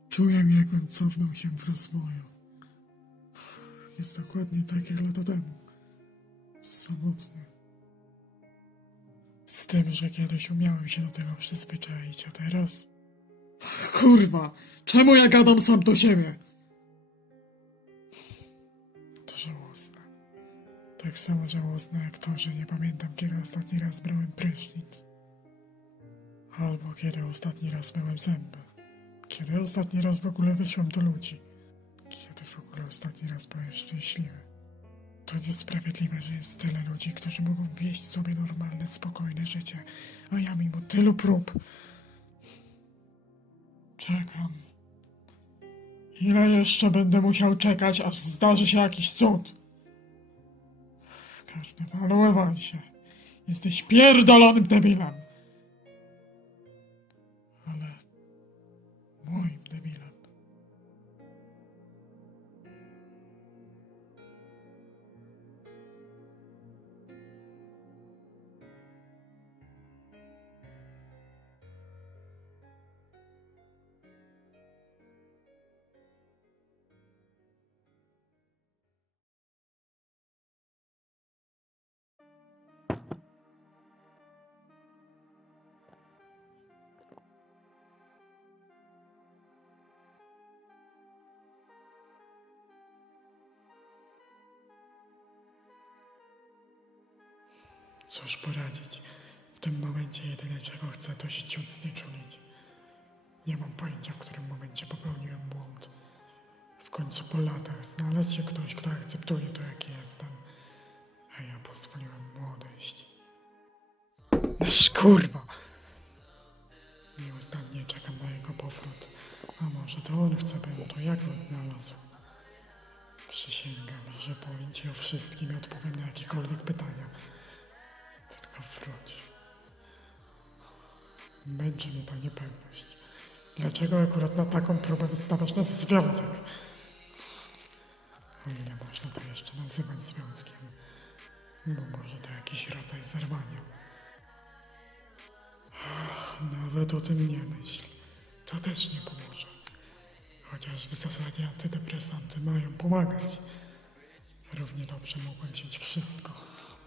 Czuję, jakbym cofnął się w rozwoju. Jest dokładnie tak jak lata temu. Samotny. Z tym, że kiedyś umiałem się do tego przyzwyczaić, a teraz... Kurwa! Czemu ja gadam sam do siebie? To żałosne. Tak samo żałosne jak to, że nie pamiętam, kiedy ostatni raz brałem prysznic. Albo kiedy ostatni raz myłem zęby. Kiedy ostatni raz w ogóle wyszłem do ludzi? Kiedy w ogóle ostatni raz byłem szczęśliwy? To niesprawiedliwe, że jest tyle ludzi, którzy mogą wieść sobie normalne, spokojne życie, a ja mimo tylu prób... Czekam. Ile jeszcze będę musiał czekać, aż zdarzy się jakiś cud? Karnewalu, Ewansie, jesteś pierdolonym debilem. Ale... moim debilem. Cóż poradzić? W tym momencie jedyne, czego chcę, to się ciut znieczulić. Nie mam pojęcia, w którym momencie popełniłem błąd. W końcu po latach znalazł się ktoś, kto akceptuje to, jaki jestem. A ja pozwoliłem mu odejść. Nasz kurwa! Nieustannie czekam na jego powrót. A może to on chce, bym to ja go odnalazł. Przysięgam, że powiem ci o wszystkim i odpowiem na jakiekolwiek pytania. Tylko wróć. Męczy mnie ta niepewność. Dlaczego akurat na taką próbę wystawiasz nas związek? O ile można to jeszcze nazywać związkiem. Bo może to jakiś rodzaj zerwania. Nawet o tym nie myśl. To też nie pomoże. Chociaż w zasadzie antydepresanty mają pomagać. Równie dobrze mogłem wziąć wszystko.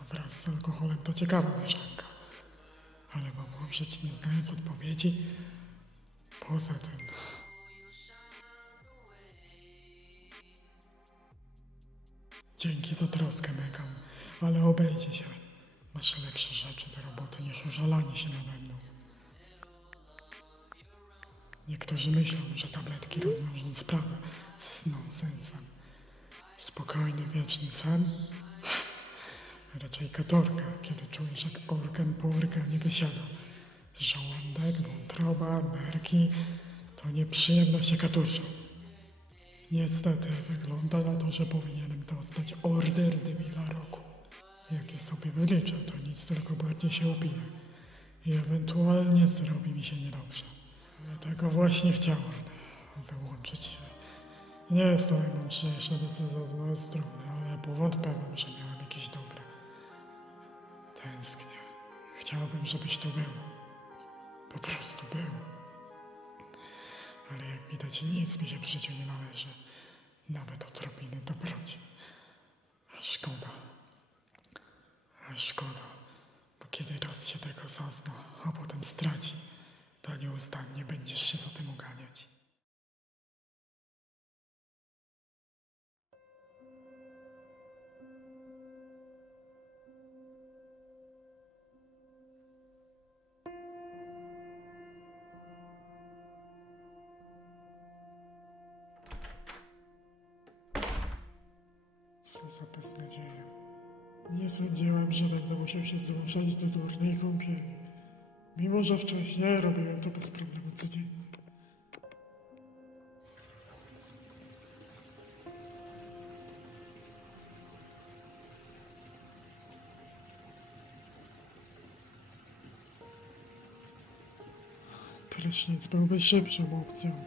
Wraz z alkoholem to ciekawa mieszanka. Ale mam umrzeć nie znając odpowiedzi? Poza tym... Dzięki za troskę, Megan, ale obejdzie się. Masz lepsze rzeczy do roboty niż użalanie się nade mną. Niektórzy myślą, że tabletki rozwiążą sprawę. Z nonsensem. Spokojny, wieczny sen? Raczej katorga, kiedy czujesz, jak organ po organie wysiada. Żołądek, wątroba, nerki to nieprzyjemność jaka dusza. Niestety wygląda na to, że powinienem dostać order debila roku. Jak je sobie wyliczę, to nic, tylko bardziej się opiję. I ewentualnie zrobi mi się niedobrze. Ale tego właśnie chciałem. Wyłączyć się. Nie jest to najmądrzejsza decyzja z mojej strony, ale powątpiewam, że miałem jakieś dobre. Tęsknię. Chciałbym, żebyś tu był. Po prostu był. Ale jak widać, nic mi się w życiu nie należy. Nawet odrobiny dobroci. A szkoda. A szkoda. Bo kiedy raz się tego zazna, a potem straci, to nieustannie będziesz się za tym uganiać. Co za beznadzieja. Nie sądziłem, że będę musiał się zmuszać do durnej kąpieli. Mimo że wcześniej robiłem to bez problemu codziennie. Prysznic byłby szybszą opcją,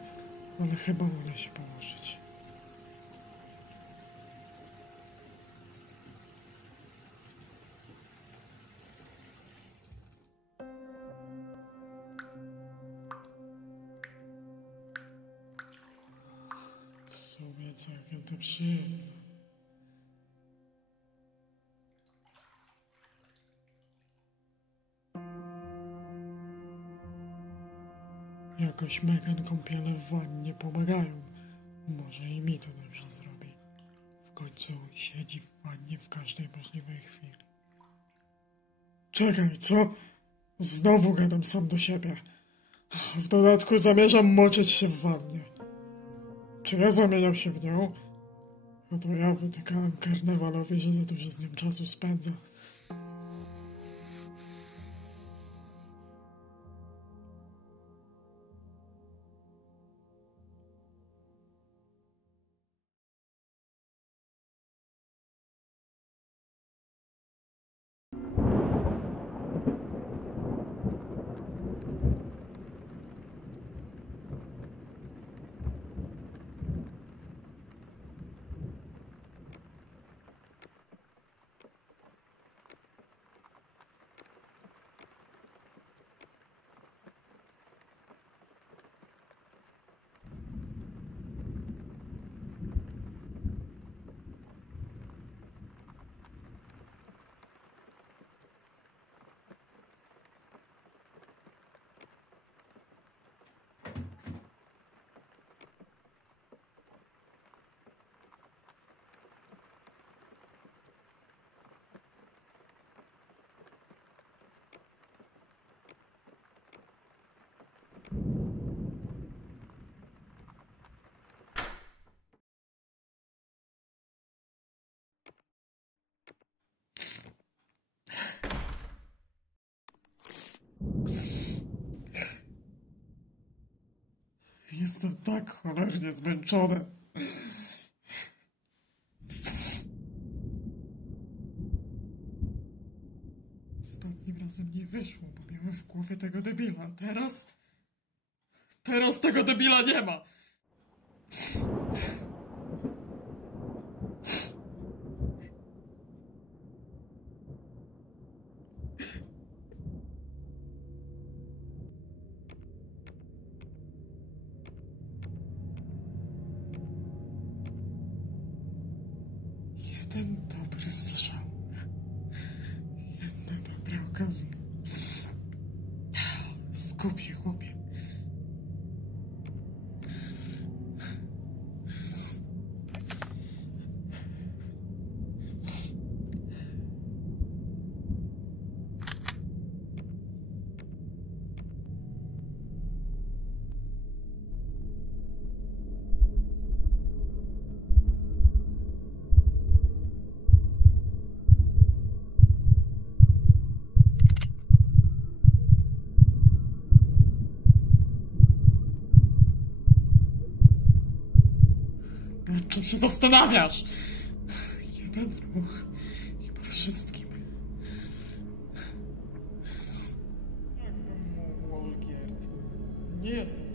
ale chyba wolę się położyć. W sumie całkiem to przyjemne. Jakoś Megan kąpiele w wannie pomagają. Może i mi to dobrze zrobi. W końcu siedzi w wannie w każdej możliwej chwili. Czekaj, co? Znowu gadam sam do siebie. W dodatku zamierzam moczyć się w wannie. Czy ja zamieniam się w nią? No to ja wytykałem karnawalowi, że za dużo z nią czasu spędza. Jestem tak cholernie zmęczony. Ostatnim razem nie wyszło, bo miałem w głowie tego debila. Teraz tego debila nie ma. Jeden dobry strzał. Jedna dobra okazja. Skup się, chłopie. Nad czym się zastanawiasz? Jeden ruch i po wszystkim. Jakbym mógł, Olgierd. Nie jest